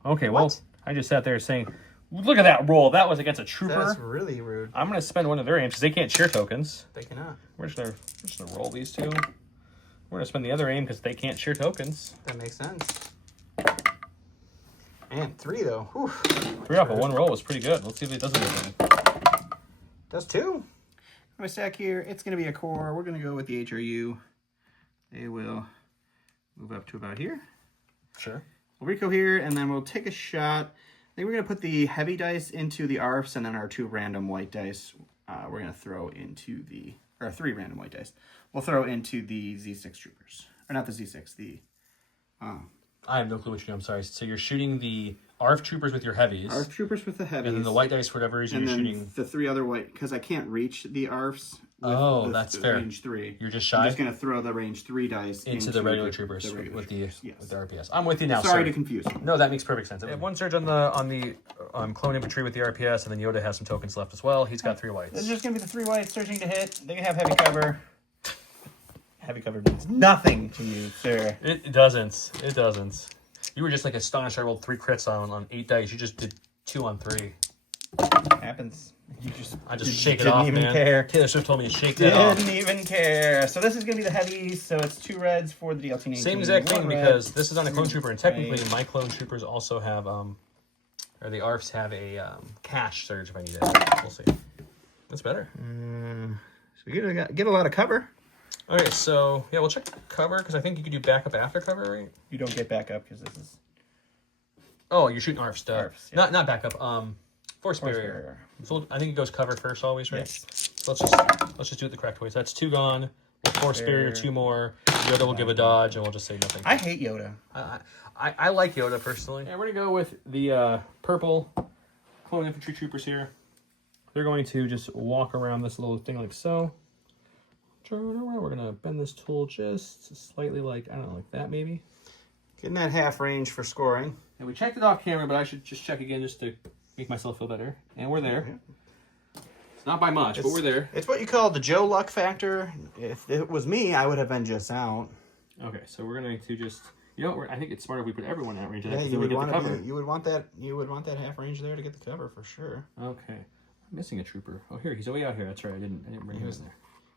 Okay, what? well, I just sat there saying, look at that roll. That was against a trooper. That's really rude. I'm going to spend one of their aims because they can't share tokens. They cannot. We're just gonna roll these 2. We're going to spend the other aim because they can't share tokens. That makes sense. And 3, though. Whew. 3 off of 1 roll was pretty good. Let's see if it does anything. That's 2. My stack here, it's going to be a core. We're going to go with the HRU. They will move up to about here. Sure. We'll Rico here, and then we'll take a shot. I think we're going to put the heavy dice into the ARFs, and then our 2 random white dice we're going to throw into the... Or 3 random white dice. We'll throw into the Z6 troopers. Or not the Z6, the... I have no clue what you're doing. I'm sorry. So you're shooting the ARF troopers with your heavies. ARF troopers with the heavies. And then the white dice, for whatever reason, and you're then shooting... the 3 other white... Because I can't reach the ARFs with that's the fair. range 3. You're just shy? I'm just going to throw the range 3 dice into the regular troopers with the RPS. I'm with you now, Sorry to confuse you. No, that makes perfect sense. I have 1 surge on the clone infantry with the RPS, and then Yoda has some tokens left as well. He's got 3 whites. This is just going to be the 3 whites surging to hit. They have heavy cover. Heavy cover means nothing to you, sir. It doesn't. It doesn't. You were just like astonished. I rolled 3 crits on 8 dice. You just did 2 on 3. Happens. I just shake it off, man. Didn't even care. Taylor Swift told me to shake that off. Didn't even care. So this is going to be the heavies. So it's 2 reds for the DLT 19. Same exact thing, because this is on a clone trooper, and technically right. my clone troopers also have, or the ARFs have a cash surge if I need it. We'll see. That's better. So you get a lot of cover. Okay, so yeah, we'll check cover because I think you could do backup after cover, right? You don't get backup because this is... Oh, you're shooting ARF stuff. Yeah. Not backup. Force barrier. So I think it goes cover first always, right? Yes. So let's just do it the correct way. So that's 2 gone. We'll force barrier 2 more. Yoda will give a dodge, and we'll just say nothing. I hate Yoda. I like Yoda personally. And we're gonna go with the purple clone infantry troopers here. They're going to just walk around this little thing like so. Turn around. We're gonna bend this tool just slightly, like I don't know, like that maybe. Getting that half range for scoring. And we checked it off camera, but I should just check again just to make myself feel better. And we're there. It's not by much, but we're there. It's what you call the Joe Luck factor. If it was me, I would have been just out. Okay, so we're going to just, I think it's smarter if we put everyone at range. Yeah, you would want that half range there to get the cover for sure. Okay, I'm missing a trooper. Oh, here he's way out here. That's right. I didn't bring him in there.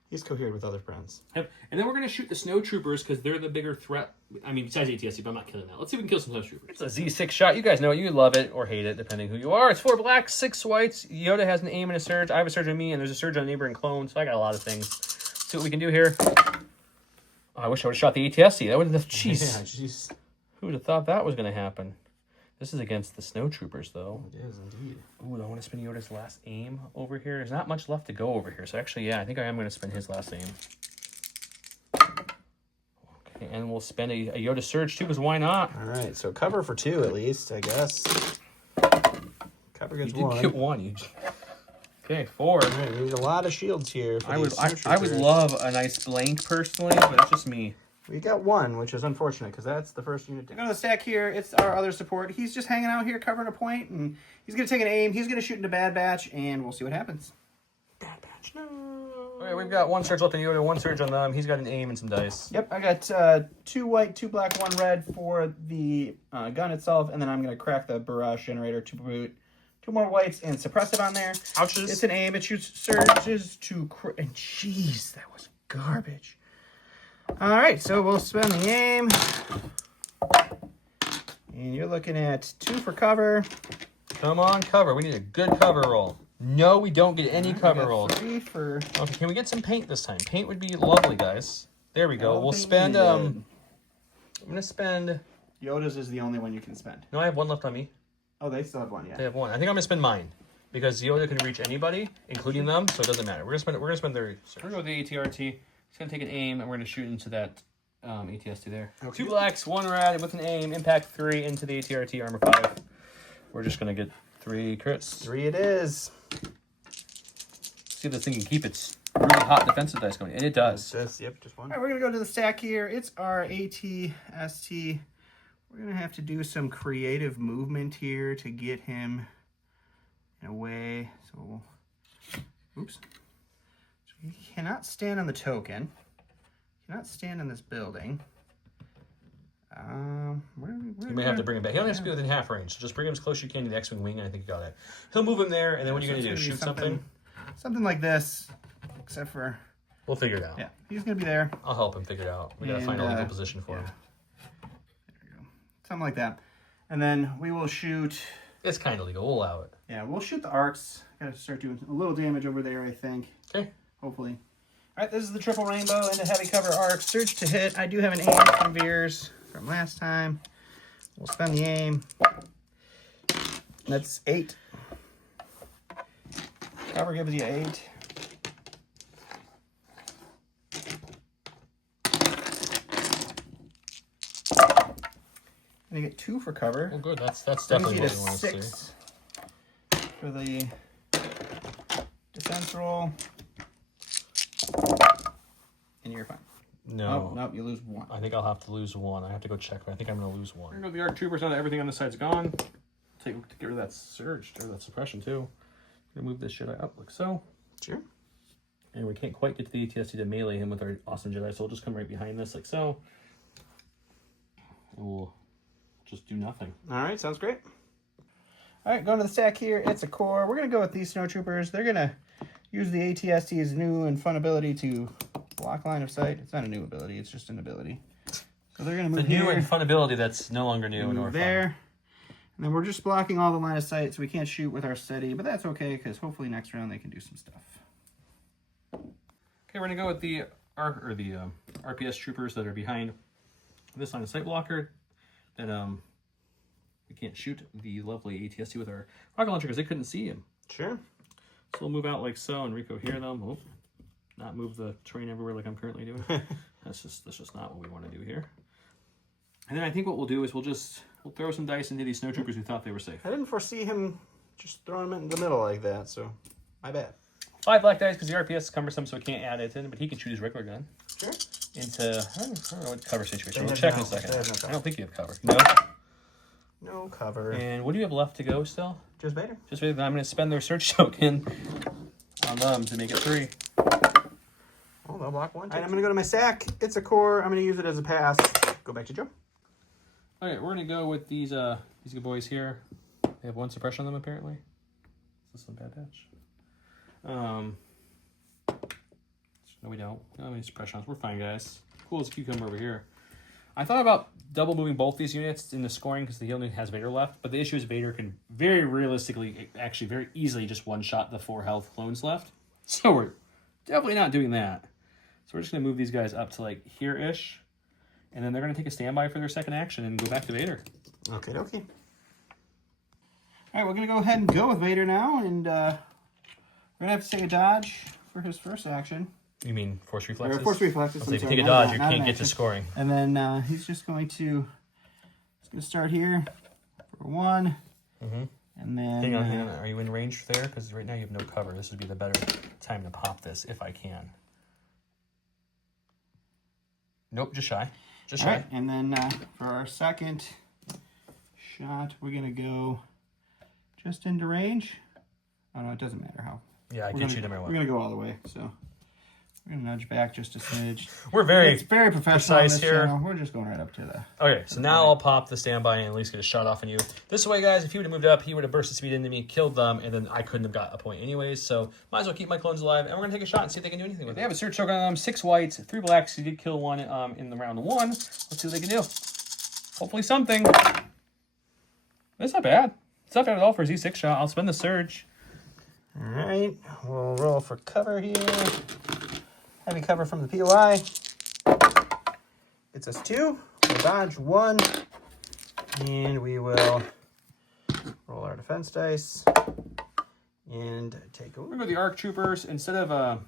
He's cohered with other friends. Yep. And then we're going to shoot the snow troopers because they're the bigger threat. I mean, besides ATSC, but I'm not killing that. Let's see if we can kill some snow troopers. It's a Z6 shot. You guys know it. You love it or hate it, depending who you are. It's 4 blacks, 6 whites. Yoda has an aim and a surge. I have a surge on me, and there's a surge on a neighboring clone, so I got a lot of things. Let's see what we can do here. Oh, I wish I would have shot the ATSC. That would have... Jeez. Yeah, jeez. Who would have thought that was going to happen? This is against the snow troopers, though. It is, indeed. Ooh, I want to spend Yoda's last aim over here. There's not much left to go over here. So actually, yeah, I think I am going to spend his last aim. Okay, and we'll spend a Yoda surge, too, because why not? All right, so cover for 2 at least, I guess. Cover gets 1. You did get 1. Okay, 4. All right, we need a lot of shields here. For I would love a nice blank, personally, but it's just me. We got 1, which is unfortunate, because that's the first unit down. Go to the stack here. It's our other support. He's just hanging out here, covering a point, and he's going to take an aim. He's going to shoot into Bad Batch, and we'll see what happens. Bad Batch, no. Okay, we've got 1 surge left on Yoda, 1 surge on them. He's got an aim and some dice. Yep, I got 2 white, 2 black, 1 red for the gun itself, and then I'm going to crack the barrage generator to boot. 2 more whites and suppress it on there. Ouches. It's an aim. It shoots surges to... And jeez, that was garbage. All right, so we'll spend the aim. And you're looking at 2 for cover. Come on, cover. We need a good cover roll. No, we don't get any cover rolls. 3 for... Okay, can we get some paint this time? Paint would be lovely, guys. There we go. We'll spend, I'm going to spend... Yoda's is the only one you can spend. No, I have 1 left on me. Oh, they still have 1, yeah. They have 1. I think I'm going to spend mine. Because Yoda can reach anybody, including them, so it doesn't matter. We're going to spend their... We're going to go with the ATRT. It's going to take an aim, and we're going to shoot into that ATST there. Okay. 2 blacks, 1 red with an aim, impact 3 into the ATRT, armor 5. We're just going to get 3 crits. 3 it is. See if this thing can keep its really hot defensive dice going. And it does. Yep, just 1. All right, we're going to go to the stack here. It's our ATST. We're we're going to have to do some creative movement here to get him in a way. So, oops. So he cannot stand on the token. Cannot stand in this building. You may have to bring him back. He only has to be within half range, so just bring him as close as you can to the X-Wing wing, and I think you got it. He'll move him there, and then what are you going to do? Shoot something? Something like this, except for... We'll figure it out. Yeah, he's going to be there. I'll help him figure it out. We got to find a legal position for him. There we go. Something like that. And then we will shoot... It's kind of legal. We'll allow it. Yeah, we'll shoot the arcs. Got to start doing a little damage over there, I think. Okay. Hopefully. All right, this is the triple rainbow into heavy cover arc. Surge to hit. I do have an aim from Veers from last time. We'll spend the aim. That's 8. Cover gives you 8. And you get 2 for cover. Oh, good. That's definitely what we want to see. 6 for the defense roll. And you're fine. No. Oh, nope, you lose 1. I think I'll have to lose 1. I have to go check, but I think I'm going to lose 1. We're going to go the ARC Troopers out of everything on the side's gone. Get rid of that surge, or that suppression, too. We're going to move this Jedi up like so. Sure. And we can't quite get to the ATST to melee him with our awesome Jedi, so we'll just come right behind this like so. And we'll just do nothing. All right, sounds great. All right, going to the stack here. It's a core. We're going to go with these snowtroopers. They're going to use the ATST's new and fun ability to block line of sight. It's not a new ability. It's just an ability. So they're going to move the new here. and fun ability that's no longer new Move nor there. fun. And then we're just blocking all the line of sight, so we can't shoot with our steady. But that's okay, because hopefully next round they can do some stuff. Okay, we're going to go with the RPS troopers that are behind this line of sight blocker. That we can't shoot the lovely ATST with our rocket launcher because they couldn't see him. Sure. So we'll move out like so, and Rico hear them. Oh, not move the train everywhere like I'm currently doing. That's just not what we want to do here. And then I think what we'll do is we'll throw some dice into these snowtroopers who thought they were safe. I didn't foresee him just throwing them in the middle like that, so my bad. 5 black dice because the RPS is cumbersome, so we can't add it in, but he can shoot his regular gun. Sure. Into, I don't know what cover situation. They We'll have check no- in a second. they have no cover. I don't think you have cover. No? No cover. And what do you have left to go still? Just Vader. Just wait, I'm going to spend their search token on them to make it 3. Oh, they'll block 1. All right, I'm going to go to my stack. It's a core. I'm going to use it as a pass. Go back to Joe. All right, we're going to go with these good boys here. They have 1 suppression on them, apparently. Is this a bad patch? No, we don't. No, any suppressions. We're fine, guys. Cool as a cucumber over here. I thought about double moving both these units in the scoring because he only has Vader left. But the issue is Vader can very realistically, actually very easily just one-shot the 4 health clones left. So we're definitely not doing that. So we're just going to move these guys up to like here-ish. And then they're going to take a standby for their second action and go back to Vader. Okay. All right, we're going to go ahead and go with Vader now. And we're going to have to take a dodge for his first action. You mean force reflexes? Or force reflexes. So if you take a dodge, you can't get to scoring. And then he's just going to start here for 1. Mm-hmm. And then... Hang on. Are you in range there? Because right now you have no cover. This would be the better time to pop this if I can. Nope, just shy. Just shy. All right, and then for our second shot, we're going to go just into range. Oh, no, it doesn't matter how. Yeah, I can shoot no matter what. We're going to go all the way, so we're going to nudge back just a smidge. We're very It's very professional on precise this here. channel. We're just going right up to the... Okay, so now I'll pop the standby and at least get a shot off on you. This way, guys, if he would have moved up, he would have bursted speed into me, killed them, and then I couldn't have got a point anyways. So might as well keep my clones alive, and we're going to take a shot and see if they can do anything with it. They have a search token on them, 6 whites, 3 blacks. He did kill 1 in the round 1. Let's see what they can do. Hopefully something. That's not bad. It's not bad at all for a Z6 shot. I'll spend the surge. All right, we'll roll for cover here. Heavy cover from the POI. It's us 2. We'll dodge 1. And we will roll our defense dice. And take a We're going to go the ARC Troopers. Instead of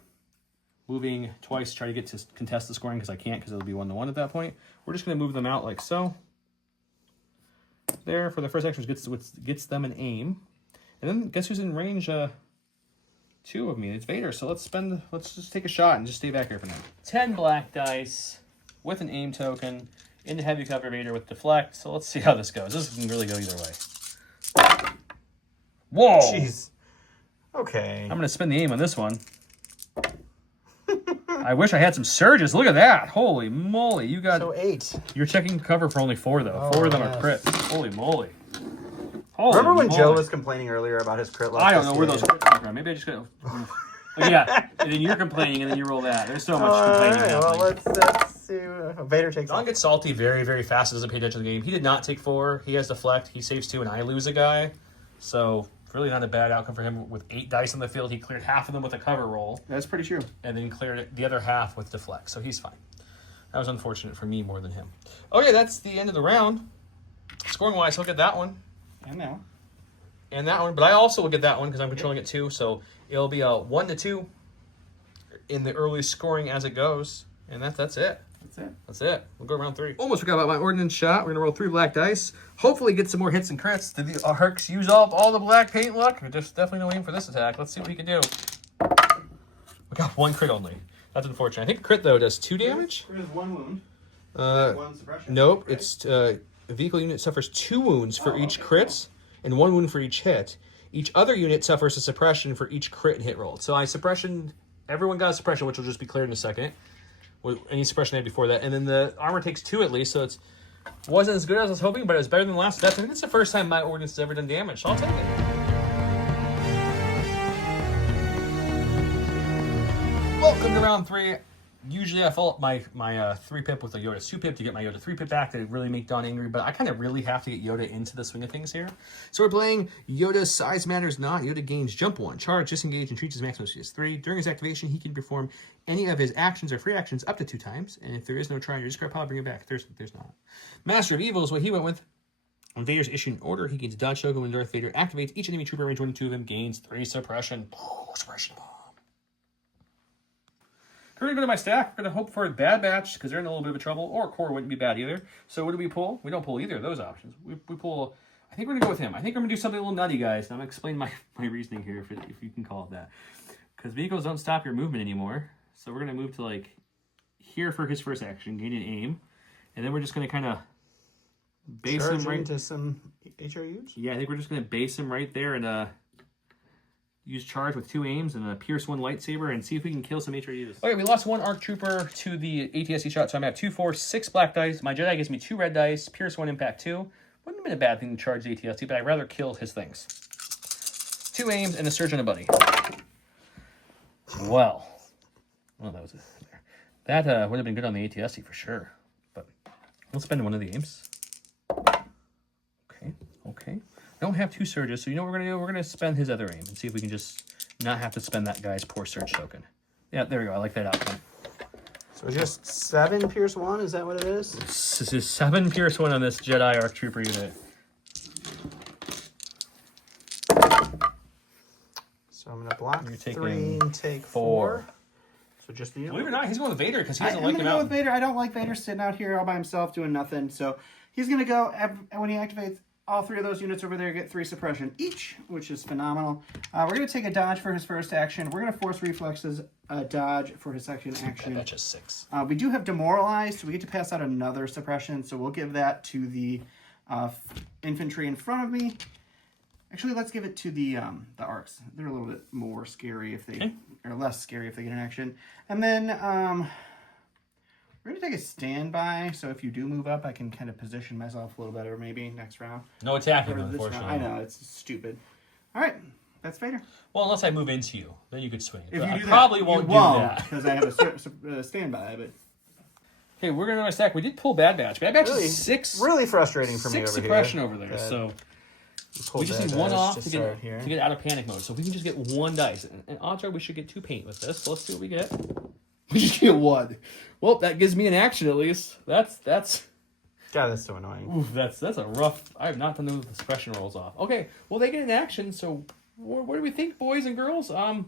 moving twice to try to get to contest the scoring, because I can't, because it'll be 1-1 at that point, we're just going to move them out like so. There, for the first action, gets them an aim. And then guess who's in range 2 of me? It's Vader. So let's just take a shot and just stay back here for now. 10 black dice with an aim token. into heavy cover Vader with deflect. So let's see how this goes. This can really go either way. Whoa! Jeez. Okay. I'm going to spin the aim on this one. I wish I had some surges. Look at that. Holy moly. You got... So 8. You're checking cover for only 4, though. Oh, 4 of them yes. are crits. Holy moly. Remember when moly. Joe was complaining earlier about his crit luck? I don't know where those crits come from. Maybe I just got... yeah, and then you're complaining, and then you roll that. There's so much complaining happening. Well, let's see. Vader takes Don off. gets salty very, very fast. Doesn't pay attention to the game. He did not take 4. He has deflect. He saves 2, and I lose a guy. So... really not a bad outcome for him. With 8 dice on the field, he cleared half of them with a cover roll. That's pretty true. And then cleared the other half with deflect, so he's fine. That was unfortunate for me more than him. Okay, that's the end of the round. Scoring-wise, he'll get that one. And now. And that one. But I also will get that one because I'm controlling it too, so it'll be a 1-2 in the early scoring as it goes. And that's it. That's it. We'll go round 3. Almost forgot about my ordnance shot. We're going to roll 3 black dice. Hopefully get some more hits and crits. Did the Hercs use up all the black paint luck? There's definitely no aim for this attack. Let's see what we can do. We got 1 crit only. That's unfortunate. I think crit, though, does 2 damage. Crit is 1 wound. 1 suppression. Nope. Right? It's a vehicle unit suffers 2 wounds for each crit and 1 wound for each hit. Each other unit suffers a suppression for each crit and hit roll. So I suppression... Everyone got a suppression, which will just be cleared in a second. With any suppression I had before that. And then the armor takes 2 at least, so it's wasn't as good as I was hoping, but it was better than the last death. I think it's the first time my ordnance has ever done damage, so I'll take it. Welcome to round 3. Usually I fill up my 3-pip with a Yoda 2-pip to get my Yoda 3-pip back to really make Don angry, but I kind of really have to get Yoda into the swing of things here. So we're playing Yoda Size Matters Not. Yoda gains Jump 1, Charge, Disengage, and treats his maximum speed as 3. During his activation, he can perform any of his actions or free actions up to 2 times, and if there is no try, your discard pile, bring it back. There's not. Master of Evil is what he went with. When Vader's issued an order, he gains Dodge Token. When Darth Vader activates, each enemy trooper range 1 and 2 of him gains 3 suppression. Suppression bomb. We're going to go to my stack. We're going to hope for a bad batch because they're in a little bit of trouble, or core wouldn't be bad either. So what do we pull? We don't pull either of those options. We pull... I think we're going to go with him. I think I'm going to do something a little nutty, guys. I'm going to explain my reasoning here, if you can call it that. Because vehicles don't stop your movement anymore. So we're going to move to, like, here for his first action, gain an aim. And then we're just going to kind of base him right... into some HRUs? Yeah, I think we're just going to base him right there and... use charge with 2 aims and a Pierce 1 lightsaber and see if we can kill some HRUs. Okay, we lost 1 ARC Trooper to the ATSC shot, so I'm at 2, 4, 6 black dice. My Jedi gives me 2 red dice, Pierce 1, Impact 2. Wouldn't have been a bad thing to charge the ATSC, but I'd rather kill his things. 2 aims and a surge on a buddy. Well, that was it. That would have been good on the ATSC for sure, but we'll spend 1 of the aims. Okay. I don't have 2 surges, so you know what we're going to do? We're going to spend his other aim and see if we can just not have to spend that guy's poor surge token. Yeah, there we go. I like that outcome. So just 7 Pierce 1, is that what it is? This is 7 Pierce 1 on this Jedi ARC Trooper unit. So I'm going to block You're taking 3 and take 4. So just the... Believe it or not, he's going with Vader because he doesn't I'm like going him to go out. with Vader. I don't like Vader sitting out here all by himself doing nothing. So he's going to go, when he activates, all 3 of those units over there get 3 suppression each, which is phenomenal. We're going to take a dodge for his first action. We're going to force reflexes dodge for his second action. That's just 6. We do have demoralized, so we get to pass out another suppression. So we'll give that to the infantry in front of me. Actually, let's give it to the arcs. They're a little bit more scary if they, or less scary if they get an action. And then we're going to take a standby, so if you do move up, I can kind of position myself a little better maybe next round. No attacking, Or this unfortunately. round. I know, it's stupid. All right, that's Vader. Well, unless I move into you, then you could swing it. If But you I do probably that, won't you do that. because I have a standby, but... Okay, we're going to my stack. We did pull Bad Batch. Bad Batch Really, is 6. really frustrating for me 6 over suppression here. over there, Good. so... Pull We just Bad need 1 Batch off to to start here. get out of panic mode. So if we can just get 1 dice. And odds are we should get 2 paint with this. So let's see what we get. We just get 1. Well, that gives me an action at least. That's God, that's so annoying. oof, that's a rough... I have not done the suppression rolls off. Okay, well, they get an action, so what do we think, boys and girls? I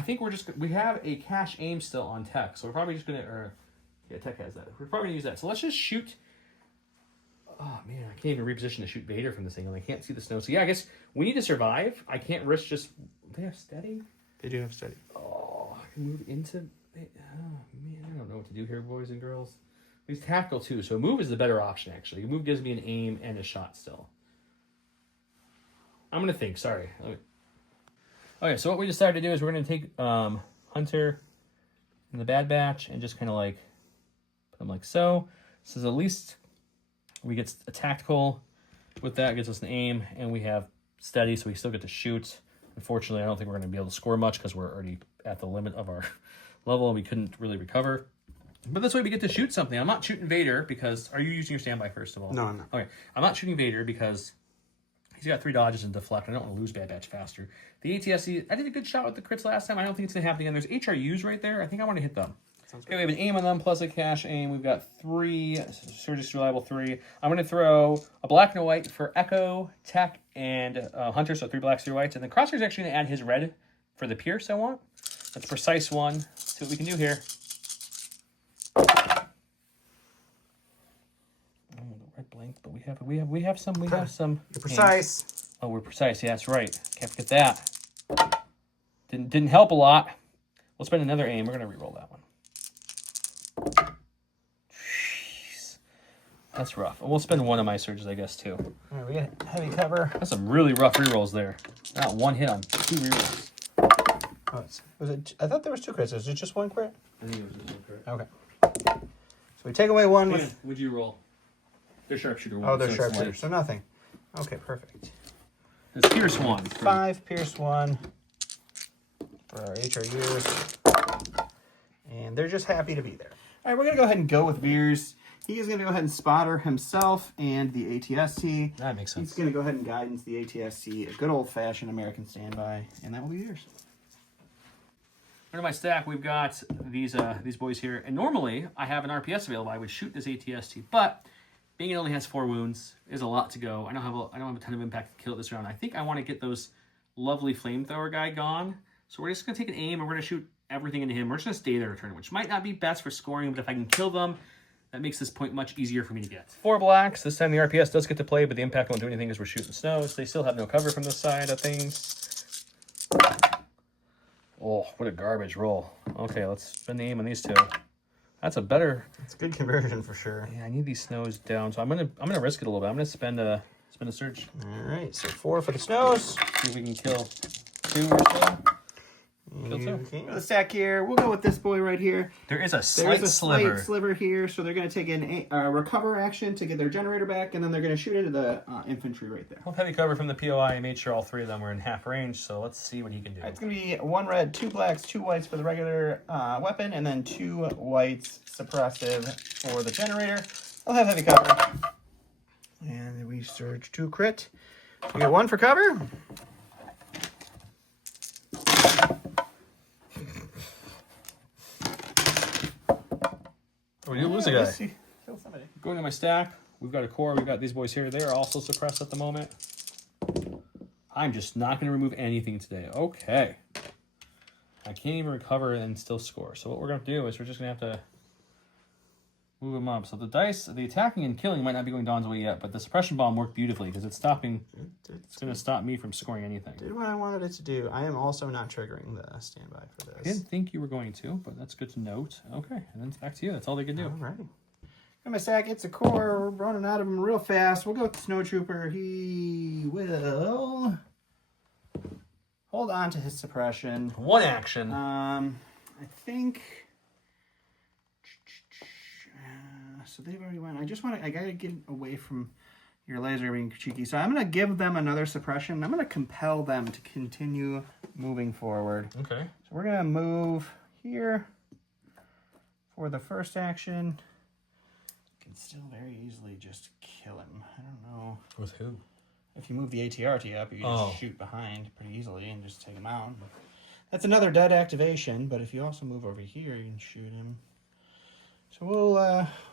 think we have a cash aim still on tech, so we're probably just going to... Yeah, tech has that. We're probably going to use that. So let's just shoot... Oh, man, I can't even reposition to shoot Vader from this angle. I can't see the snow. So, yeah, I guess we need to survive. I can't risk just... They have steady? They do have steady. Oh, I can move into... Oh, man, I don't know what to do here, boys and girls. He's tactical too, so move is the better option actually. Move gives me an aim and a shot still. I'm gonna think. Sorry. Okay, so what we decided to do is we're gonna take Hunter in the Bad Batch and just kind of like put him like so. So at least we get a tactical with that, gives us an aim, and we have steady, so we still get to shoot. Unfortunately, I don't think we're going to be able to score much because we're already at the limit of our level and we couldn't really recover. But this way we get to shoot something. I'm not shooting Vader because... Are you using your standby first of all? No, I'm not. Okay, I'm not shooting Vader because he's got 3 dodges and deflect. I don't want to lose Bad Batch faster. The ATSC, I did a good shot with the crits last time. I don't think it's going to happen again. There's HRUs right there. I think I want to hit them. Okay, we have an aim on them plus a cash aim. We've got 3, Surge's reliable 3. I'm going to throw a black and a white for Echo, Tech, and Hunter, so 3 blacks, 3 whites. And then Crosshair's actually going to add his red for the Pierce I want. That's precise 1. See what we can do here. Oh, the red blank, but we have some. You're precise. Aims. Oh, we're precise. Yeah, that's right. Can't forget that. Didn't help a lot. We'll spend another aim. We're going to re-roll that one. Jeez. That's rough. We'll spend one of my surges, I guess, too. All right, we got heavy cover. That's some really rough rerolls there. Not one hit on 2 rerolls. Oh, was it? I thought there was 2 crits. Was it just 1 crit? I think it was just 1 crit. Okay. So we take away 1 with... Would you roll? They're sharpshooter 1. Oh, they're sharpshooter, so nothing. Okay, perfect. It's Pierce 1. 5, Pierce 1 for our HRUs. And they're just happy to be there. All right, we're going to go ahead and go with Veers. He is going to go ahead and spotter himself and the ATST. That makes sense. He's going to go ahead and guidance the ATST, a good old-fashioned American standby, and that will be yours. Under my stack, we've got these boys here. And normally, I have an RPS available. I would shoot this ATST, but being it only has 4 wounds, is a lot to go. I don't have a ton of impact to kill it this round. I think I want to get those lovely flamethrower guy gone. So we're just going to take an aim, and we're going to shoot everything into him. We're just going to stay there to turn, which might not be best for scoring, but if I can kill them, that makes this point much easier for me to get. 4 blacks. This time the RPS does get to play, but the impact won't do anything as we're shooting snows. They still have no cover from this side of things. Oh, what a garbage roll. Okay, let's spend the aim on these 2. That's a better... It's a good conversion for sure. Yeah, I need these snows down, so I'm gonna risk it a little bit. I'm gonna spend a surge. All right, so 4 for the snows. See if we can kill 2 or so. The stack here. We'll go with this boy right here. There is a slight sliver here, so they're going to take a recover action to get their generator back, and then they're going to shoot into the infantry right there. Well, heavy cover from the POI. I made sure all 3 of them were in half range, so let's see what he can do. It's going to be 1 red, 2 blacks, 2 whites for the regular weapon, and then 2 whites suppressive for the generator. I'll have heavy cover. And we surge 2 crit. We get 1 for cover. Oh, you lose a guy. Going to my stack, we've got a core. We've got these boys here. They are also suppressed at the moment. I'm just not going to remove anything today. Okay. I can't even recover and still score. So what we're going to do is we're just going to have to move them up. So the dice, the attacking and killing might not be going Dawn's way yet, but the suppression bomb worked beautifully because it's stopping. It's going to stop me from scoring anything. Did what I wanted it to do. I am also not triggering the standby for this. I didn't think you were going to, but that's good to note. Okay, and then it's back to you. That's all they can do. All right. Got my stack. It's a core. We're running out of them real fast. We'll go with the Snowtrooper. He will hold on to his suppression. 1 action. I think... so they've already went. I gotta get away from your laser being cheeky. So I'm gonna give them another suppression. I'm gonna compel them to continue moving forward. Okay. So we're gonna move here for the first action. You can still very easily just kill him. I don't know. With who? If you move the ATRT up, you can just shoot behind pretty easily and just take him out. That's another dead activation, but if you also move over here, you can shoot him. So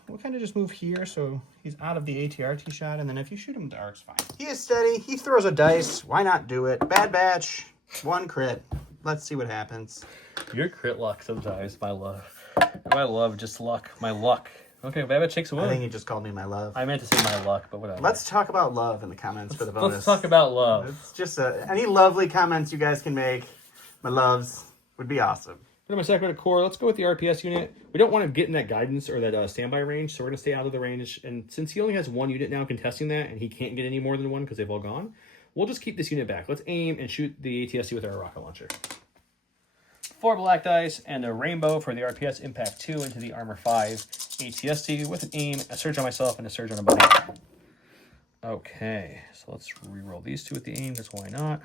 we'll kind of just move here so he's out of the ATRT shot, and then if you shoot him, the arc's fine. He is steady. He throws a dice. Why not do it? Bad Batch, 1 crit. Let's see what happens. Your crit luck sometimes, my love. My love, just luck. My luck. Okay, Bad Batch takes a win. I think he just called me my love. I meant to say my luck, but whatever. Let's talk about love in the comments for the bonus. Let's talk about love. It's just any lovely comments you guys can make. My loves would be awesome. What am I second core? Let's go with the RPS unit. We don't want to get in that guidance or that standby range, so we're going to stay out of the range. And since he only has one unit now contesting that, and he can't get any more than one because they've all gone, we'll just keep this unit back. Let's aim and shoot the ATST with our rocket launcher. 4 black dice and a rainbow for the RPS impact 2 into the armor 5 ATST with an aim, a surge on myself, and a surge on a buddy. Okay, so let's re-roll these 2 with the aim, because why not?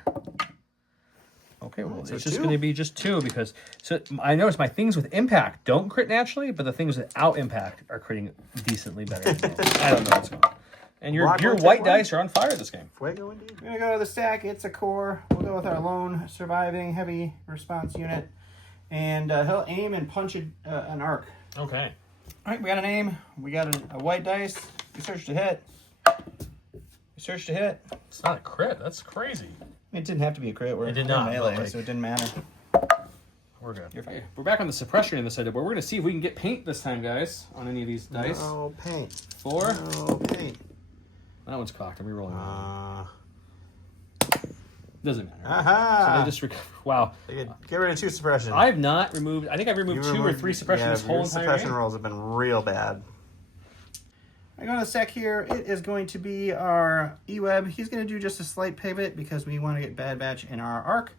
Okay, well, it's just going to be just 2 because so I noticed my things with impact don't crit naturally, but the things without impact are critting decently better. I don't know what's going on. And your white dice are on fire this game. Fuego indeed. We're going to go to the stack. It's a core. We'll go with our lone surviving heavy response unit. And he'll aim and punch an arc. Okay. All right, we got an aim. We got a white dice. We searched to hit. We searched to hit. It's not a crit. That's crazy. It didn't have to be a crit. We're melee, so it didn't matter. We're good. We're back on the suppression in this side, but we're going to see if we can get paint this time, guys, on any of these dice. No paint. 4. No paint. That one's cocked. I'm re-rolling. Doesn't matter. Aha! So they just wow. Get rid of 2 suppression. I have not removed. I think I've removed 2 or 3 suppression this whole entire suppression game. rolls have been real bad. I go to the sec here. It is going to be our E-Web. He's going to do just a slight pivot because we want to get Bad Batch in our arc.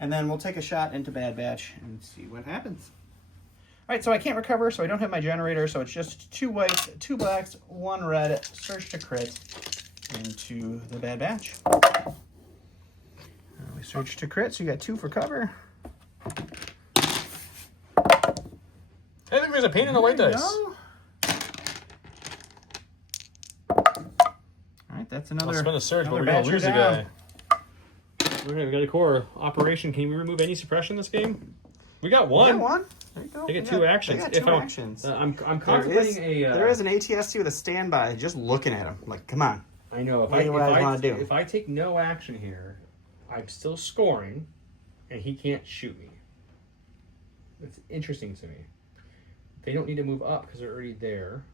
And then we'll take a shot into Bad Batch and see what happens. All right, so I can't recover, so I don't have my generator. So it's just 2 whites, 2 blacks, 1 red. Search to crit into the Bad Batch. We search to crit, so you got 2 for cover. I think there's a paint in the white dice. All right, that's another. I'll spend a surge, but we're going going to lose a guy. We're going to get a core operation. Can we remove any suppression this game? We got 1. We got 1. There you go. They get 2 actions. They got 2 actions. I'm contemplating there is an ATST with a standby. Just looking at him, like, come on. I know. If I take no action here, I'm still scoring, and he can't shoot me. It's interesting to me. They don't need to move up because they're already there.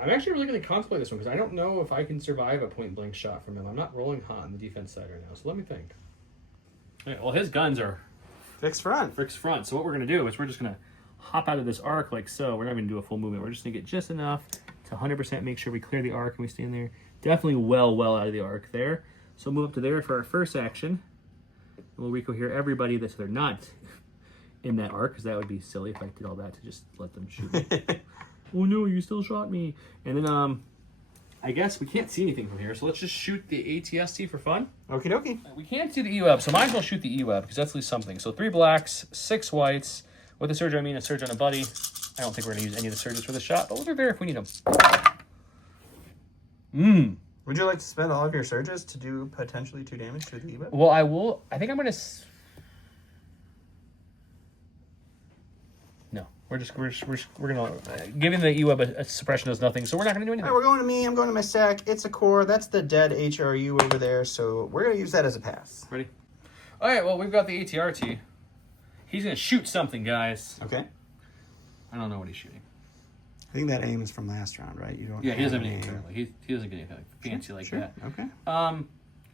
I'm actually really going to contemplate this one because I don't know if I can survive a point-blank shot from him. I'm not rolling hot on the defense side right now, so let me think. All right, well, his guns are fixed front. Fixed front. So what we're going to do is we're just going to hop out of this arc like so. We're not going to do a full movement. We're just going to get just enough to 100% make sure we clear the arc and we stand there. Definitely well out of the arc there. So move up to there for our first action. We'll Rico here everybody that's they're not in that arc, because that would be silly if I did all that to just let them shoot me. Oh no, you still shot me. And then I guess we can't see anything from here, so let's just shoot the ATST for fun. Okie dokie. We can't see the E-Web, so might as well shoot the E-Web, because that's at least something. So 3 blacks, 6 whites. With a surge, I mean a surge on a buddy. I don't think we're going to use any of the surges for the shot, but we'll be there if we need them. Would you like to spend all of your surges to do potentially 2 damage to the E-Web? Well, I will. I think I'm going to... No. We're going to... giving the E-Web a suppression does nothing, so we're not going to do anything. All right, we're going to me. I'm going to my stack. It's a core. That's the dead HRU over there, so we're going to use that as a pass. Ready? All right, well, we've got the ATRT. He's going to shoot something, guys. Okay. I don't know what he's shooting. I think that aim is from last round, right? You don't. Yeah, he doesn't have any aim currently. He doesn't get anything fancy like that. Okay. I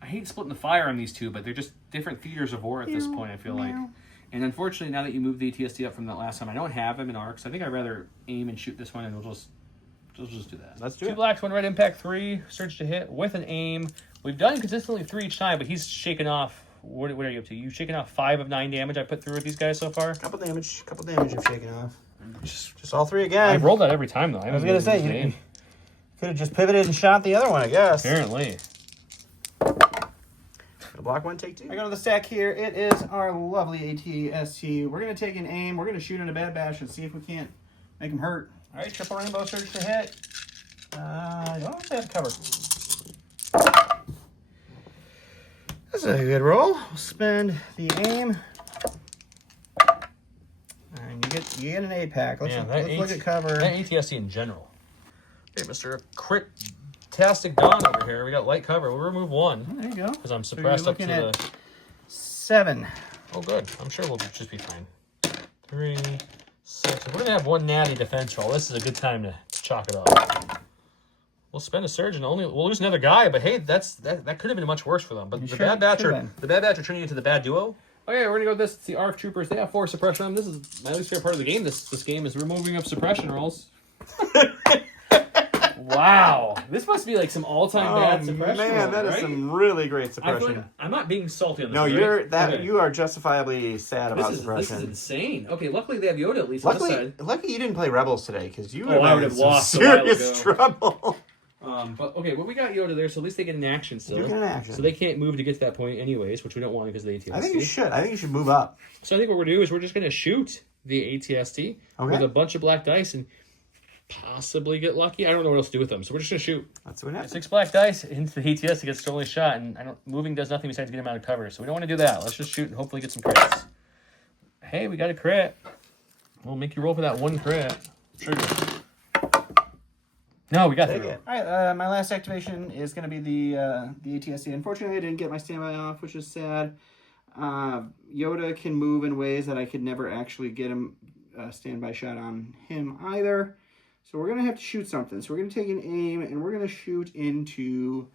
hate splitting the fire on these 2, but they're just different theaters of war at this point, I feel like. And unfortunately, now that you moved the TST up from that last time, I don't have him in arcs. I think I'd rather aim and shoot this one, and we'll just do that. Let's do 2 it. blacks, 1 red, impact 3, surge to hit with an aim. We've done consistently 3 each time, but he's shaken off. What are you up to? You've shaken off 5 of 9 damage I put through with these guys so far? Couple damage you've shaken off. Just all 3 again. I've rolled that every time, though. I was going to say, you could have just pivoted and shot the other one, I guess. Apparently. The block 1, take 2. I go to the stack here. It is our lovely ATST. We're going to take an aim. We're going to shoot in a Bad Batch and see if we can't make him hurt. All right, triple rainbow surge to hit. You don't have to cover. That's a good roll. We'll spend the aim. And you get an 8-pack. Let's look at cover. That ATST in general. Okay, Mr. Crit-tastic Don over here. We got light cover. We'll remove 1. Oh, there you go. Because I'm suppressed up to the... 7. Oh, good. I'm sure we'll just be fine. 3, 6. We're going to have 1 natty defense roll. This is a good time to chalk it up. We'll spend a surge and we'll lose another guy, but hey, that could have been much worse for them. But the Bad Batch are turning into the bad duo. Okay, we're gonna go with this. It's the ARF Troopers. They have 4 suppression on them. This is my least favorite part of the game. This game is removing of suppression rolls. Wow, this must be like some all-time bad suppression. Man, that is some really great suppression. I'm not being salty on this. No, right? You are justifiably sad about suppression. This is insane. Okay, luckily they have Yoda at least on this side. Lucky you didn't play Rebels today, because you I would have have lost serious trouble. But okay, well we got Yoda there, so at least they get an action still. You get an action. So they can't move to get to that point anyways, which we don't want because of the ATST. I think you should. I think you should move up. So I think what we're gonna do is we're just gonna shoot the ATST with a bunch of black dice and possibly get lucky. I don't know what else to do with them, so we're just gonna shoot. That's what happens. 6 black dice into the ATST to get totally shot, and moving does nothing besides get him out of cover. So we don't want to do that. Let's just shoot and hopefully get some crits. Hey, we got a crit. We'll make you roll for that 1 crit. Sure. No, we got Take it. All right, my last activation is going to be the ATSC. Unfortunately, I didn't get my standby off, which is sad. Yoda can move in ways that I could never actually get him standby shot on him either. So we're going to have to shoot something. So we're going to take an aim, and we're going to shoot into...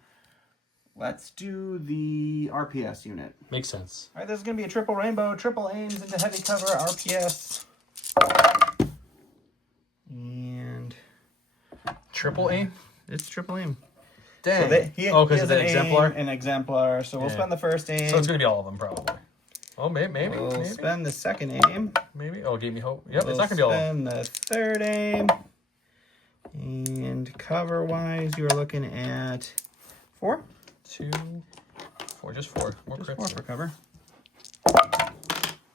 Let's do the RPS unit. Makes sense. All right, this is going to be a triple rainbow. Triple aims into heavy cover, RPS. And... Triple aim? It's triple aim. Dang. So because it's an exemplar? An exemplar. So we'll spend the first aim. So it's going to be all of them, probably. Oh, maybe. We'll spend the second aim. Maybe. Oh, gave me hope. Yep, We'll it's not going to be all of them. spend the third aim. And cover-wise, you're looking at 4? 2, 4. Just 4. More Just crits. 4 for cover.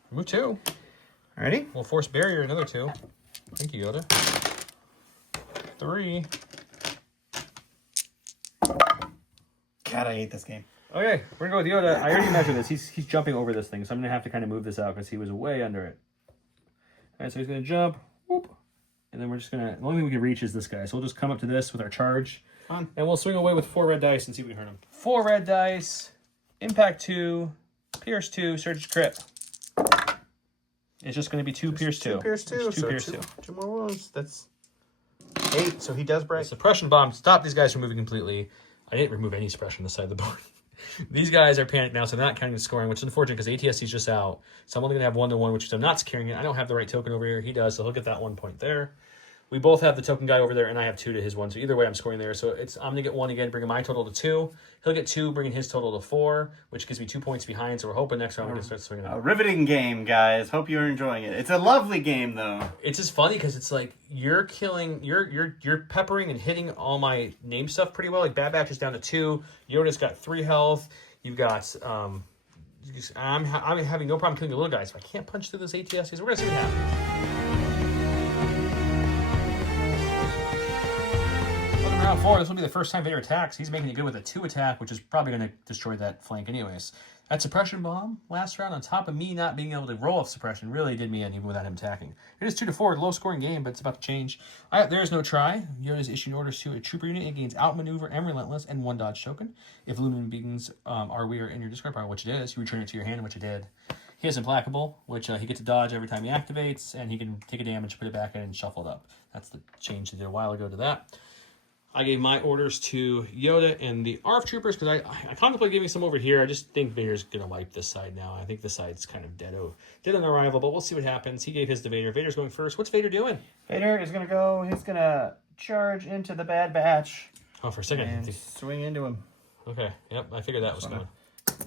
Move 2. Alrighty. We'll force barrier another 2. Thank you, Yoda. 3. God, I hate this game. Okay, we're gonna go with Yoda. I already measured this. He's jumping over this thing, so I'm gonna have to kind of move this out because he was way under it. All right, so he's gonna jump, whoop, and then we're just gonna. The only thing we can reach is this guy, so we'll just come up to this with our charge, Fun. and we'll swing away with 4 red dice and see if we can hurt him. 4 red dice, impact 2, pierce 2, surge crit. It's just gonna be 2 pierce 2. 2 pierce 2. It's 2 so pierce 2. 2 more wounds. That's 8. So he does break. The suppression bomb stopped these guys from moving completely. I didn't remove any suppression on the side of the board. These guys are panicked now, so they're not counting the scoring, which is unfortunate because ATSC is just out. So I'm only going to have 1-1, which I'm not securing it. I don't have the right token over here. He does, so he'll get that 1 point there. We both have the token guy over there, and I have 2 to his 1. So either way, I'm scoring there. So I'm going to get 1 again, bringing my total to 2. He'll get 2, bringing his total to 4, which gives me 2 points behind. So we're hoping next round we can start swinging out. A riveting game, guys. Hope you're enjoying it. It's a lovely game, though. It's just funny because it's like you're killing, you're peppering and hitting all my name stuff pretty well. Like Bad Batch is down to 2. Yoda's got 3 health. You've got I'm having no problem killing the little guys. If I can't punch through this ATSCs, we're gonna see what happens. Round 4, this will be the first time Vader attacks. He's making it good with a 2 attack, which is probably going to destroy that flank anyways. That suppression bomb last round, on top of me not being able to roll off suppression, really did me in even without him attacking. It is 2-4, low scoring game, but it's about to change. There's no try. Yoda's issuing orders to a trooper unit. It gains outmaneuver and relentless and 1 dodge token. If lumen beacons are weird in your discard pile, which it is, you return it to your hand, which it did. He has implacable, which he gets to dodge every time he activates, and he can take a damage, put it back in, and shuffle it up. That's the change they did a while ago to that. I gave my orders to Yoda and the ARF troopers because I contemplate giving some over here. I just think Vader's going to wipe this side now. I think this side's kind of dead on arrival, but we'll see what happens. He gave his to Vader. Vader's going first. What's Vader doing? Vader is going to go. He's going to charge into the Bad Batch. Oh, for a second. And swing into him. Okay. Yep. I figured that was coming.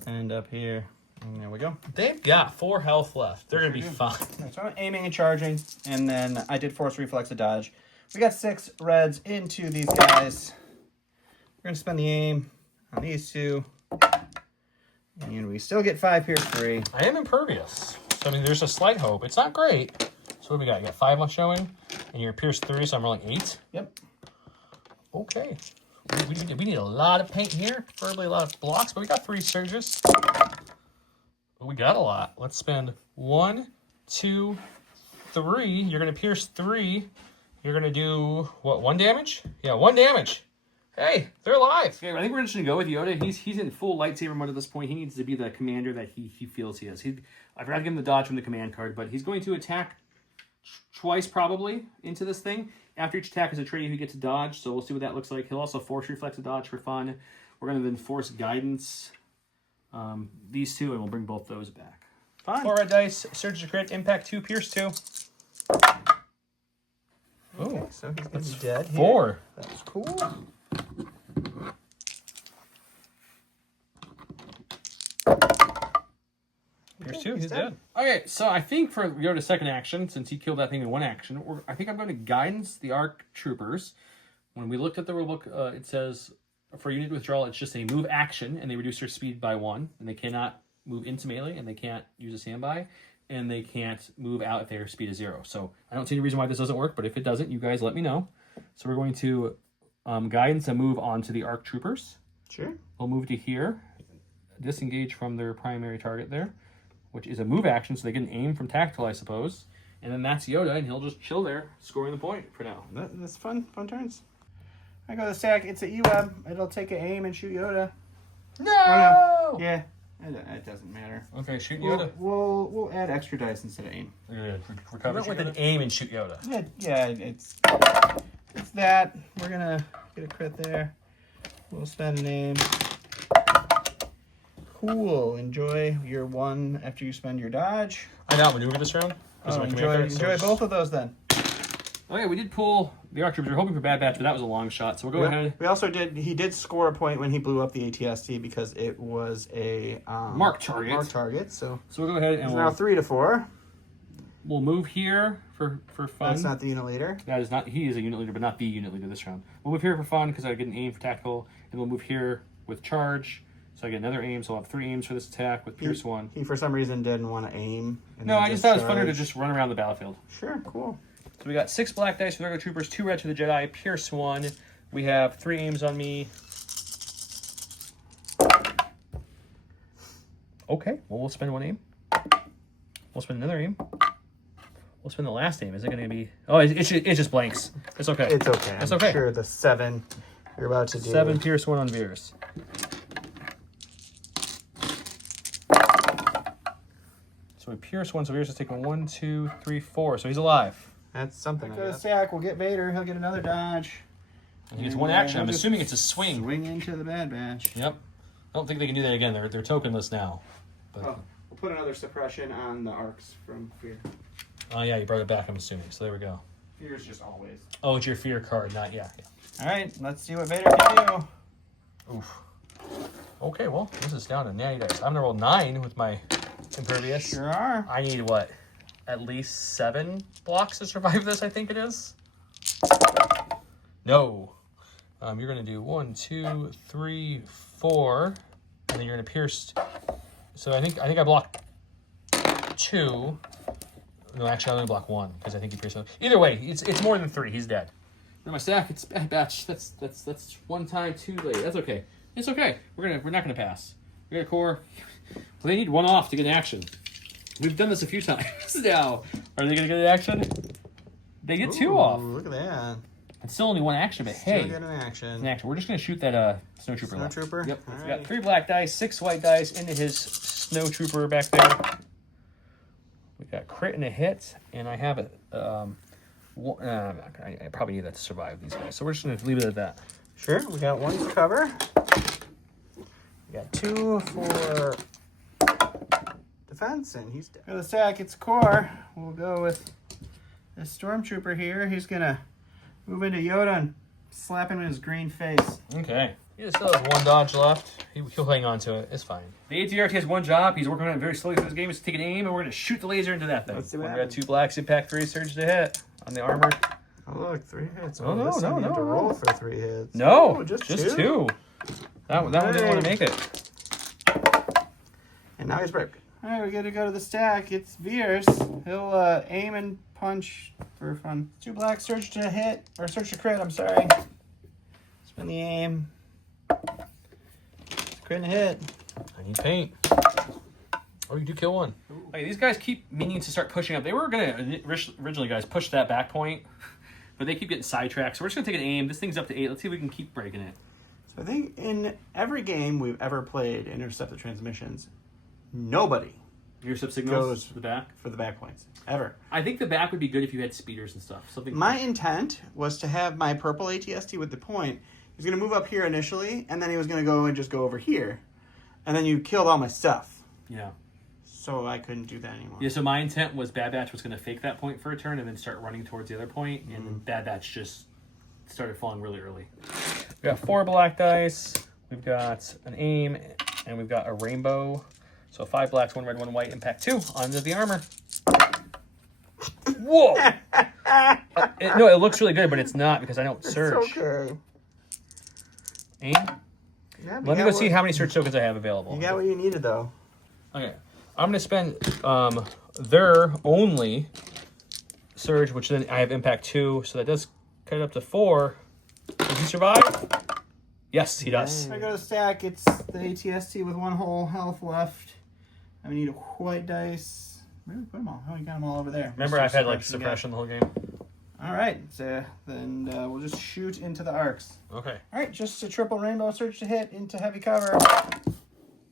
And up here. And there we go. They've got 4 health left. They're going to be fine. So I'm aiming and charging. And then I did force reflex to dodge. We got 6 reds into these guys. We're going to spend the aim on these 2. And we still get 5 pierce 3. I am impervious. So, I mean, there's a slight hope. It's not great. So what do we got? You got 5 left showing. And you're pierce 3, so I'm rolling 8. Yep. Okay. We need a lot of paint here. Preferably a lot of blocks, but we got 3 surges. But we got a lot. Let's spend 1, 2, 3. You're going to pierce 3. You're going to do, what, 1 damage? Yeah, 1 damage. Hey, they're alive. Okay, I think we're just going to go with Yoda. He's in full lightsaber mode at this point. He needs to be the commander that he feels he is. I forgot to give him the dodge from the command card, but he's going to attack twice probably into this thing. After each attack is a trait, he gets to dodge, so we'll see what that looks like. He'll also force reflex a dodge for fun. We're going to then force guidance these 2, and we'll bring both those back. Fun. 4 red dice, surge to crit, impact 2, pierce 2. Okay, so he's going to be dead here. 4. That's cool. Pierce 2, he's dead. Okay, so I think for Yoda's second action, since he killed that thing in one action, I think I'm going to guidance the ARC troopers. When we looked at the rulebook, it says for unit withdrawal, it's just a move action, and they reduce their speed by 1, and they cannot move into melee, and they can't use a standby, and they can't move out if their speed is 0. So I don't see any reason why this doesn't work, but if it doesn't, you guys let me know. So we're going to guidance and move on to the ARC troopers. Sure. We'll move to here, disengage from their primary target there, which is a move action, so they get an aim from tactical, I suppose. And then that's Yoda, and he'll just chill there, scoring the point for now. That's fun turns. I go to the stack. It's an E-Web. It'll take an aim and shoot Yoda. No! Oh, no. Yeah, it doesn't matter. Okay, shoot Yoda. We'll add extra dice instead of aim. Recover with an aim and shoot Yoda. Yeah, it's that. We're gonna get a crit there. We'll spend an aim. Cool. Enjoy your 1 after you spend your dodge. I outmaneuver this round. Enjoy both of those then. Okay, we did pull the ARC troopers. We were hoping for Bad Batch, but that was a long shot, so we'll go ahead. We also he did score a point when he blew up the ATST because it was a mark target. So we'll go ahead and it's now 3 to 4. We'll move here for fun. That's not the unit leader. That is not. He is a unit leader, but not the unit leader this round. We'll move here for fun because I get an aim for tactical, and we'll move here with charge. So I get another aim, so I'll have 3 aims for this attack with Pierce 1. He for some reason didn't want to aim. No, I just thought it was funner to just run around the battlefield. Sure, cool. So we got 6 black dice for the regular troopers, 2 red to the Jedi, Pierce 1. We have 3 aims on me. Okay, well, we'll spend 1 aim. We'll spend another aim. We'll spend the last aim. Is it going to be... Oh, it's just blanks. It's okay. It's okay. It's okay. I'm sure the 7 you're about to do. 7, Pierce 1 on Veers. So we Pierce 1, so Veers is taking 1, 2, 3, 4. So he's alive. That's something. Go to stack. We'll get Vader. He'll get another dodge. And he gets 1 action. I'm assuming it's a swing. Swing into the Bad Batch. Yep. I don't think they can do that again. They're tokenless now. But... Oh, we'll put another suppression on the arcs from Fear. Oh, yeah, you brought it back, I'm assuming. So there we go. Fear's just always. Oh, it's your fear card, not... Yeah. All right, let's see what Vader can do. Oof. Okay, well, this is down to natty dice. I'm going to roll 9 with my impervious. Sure are. I need, what, at least 7 blocks to survive this, I think it is? No. You're going to do 1, 2, 3, 4, and then you're going to pierce... So I think I blocked 2... No, actually, I only block 1 because I think he pierced. Either way, it's more than 3. He's dead. In my stack, it's Bad Batch. That's 1 time too late. That's okay. It's okay. We're not gonna pass. We got a core. Well, they need 1 off to get an action. We've done this a few times now. Are they gonna get an action? They get 2 off. Look at that. It's still only 1 action, but hey, get an action. An action. We're just gonna shoot that snowtrooper. Snowtrooper. Yep. All We right. got 3 black dice, 6 white dice into his snowtrooper back there. We got crit and a hit, and I have it. I probably need that to survive these guys, so we're just going to leave it at that. Sure, we got 1 for cover. We got 2 for defense, and he's dead. For the stack, it's core. We'll go with this stormtrooper here. He's going to move into Yoda and slap him in his green face. Okay. He still has 1 dodge left. He'll hang on to it. It's fine. The ATRT has 1 job. He's working on it very slowly through this game. He's taking aim, and we're going to shoot the laser into that thing. Let's see what We got 2 blacks, impact 3, surge to hit on the armor. Oh, look, 3 hits. Oh, no, no, no. Roll for 3 hits. No, Oh, just 2. That one didn't want to make it. And now he's broken. All right, we got to go to the stack. It's Veers. He'll aim and punch for fun. 2 black, surge to hit, or surge to crit, I'm sorry. Spin the aim. Crit and hit. I need paint. Oh, you do kill 1. Okay, these guys keep meaning to start pushing up. They were going to originally, guys, push that back point, but they keep getting sidetracked. So we're just going to take an aim. This thing's up to 8. Let's see if we can keep breaking it. So I think in every game we've ever played Intercepted Transmissions, nobody Intercept signals goes to the back for the back points. Ever. I think the back would be good if you had speeders and stuff. Something. My intent was to have my purple ATST with the point. He was going to move up here initially, and then he was going to go and just go over here. And then you killed all my stuff. Yeah. So I couldn't do that anymore. Yeah, so my intent was Bad Batch was going to fake that point for a turn and then start running towards the other point, and then Bad Batch just started falling really early. We got 4 black dice, we've got an aim, and we've got a rainbow. So 5 blacks, 1 red, 1 white, impact 2 onto the armor. Whoa! No, it looks really good, but it's not because I don't surge. It's okay. Aim. Yeah, Let me go see how many surge tokens I have available. You got what you needed, though. Okay. I'm going to spend their only surge, which then I have impact 2, so that does cut it up to 4. Does he survive? Yes, he does. I go to stack. It's the ATST with 1 whole health left. I need a white dice. Where did we put them all? Oh, we got them all over there. Remember, I've had like suppression the whole game. All right, so then we'll just shoot into the arcs. Okay. All right, just a triple rainbow surge to hit into heavy cover.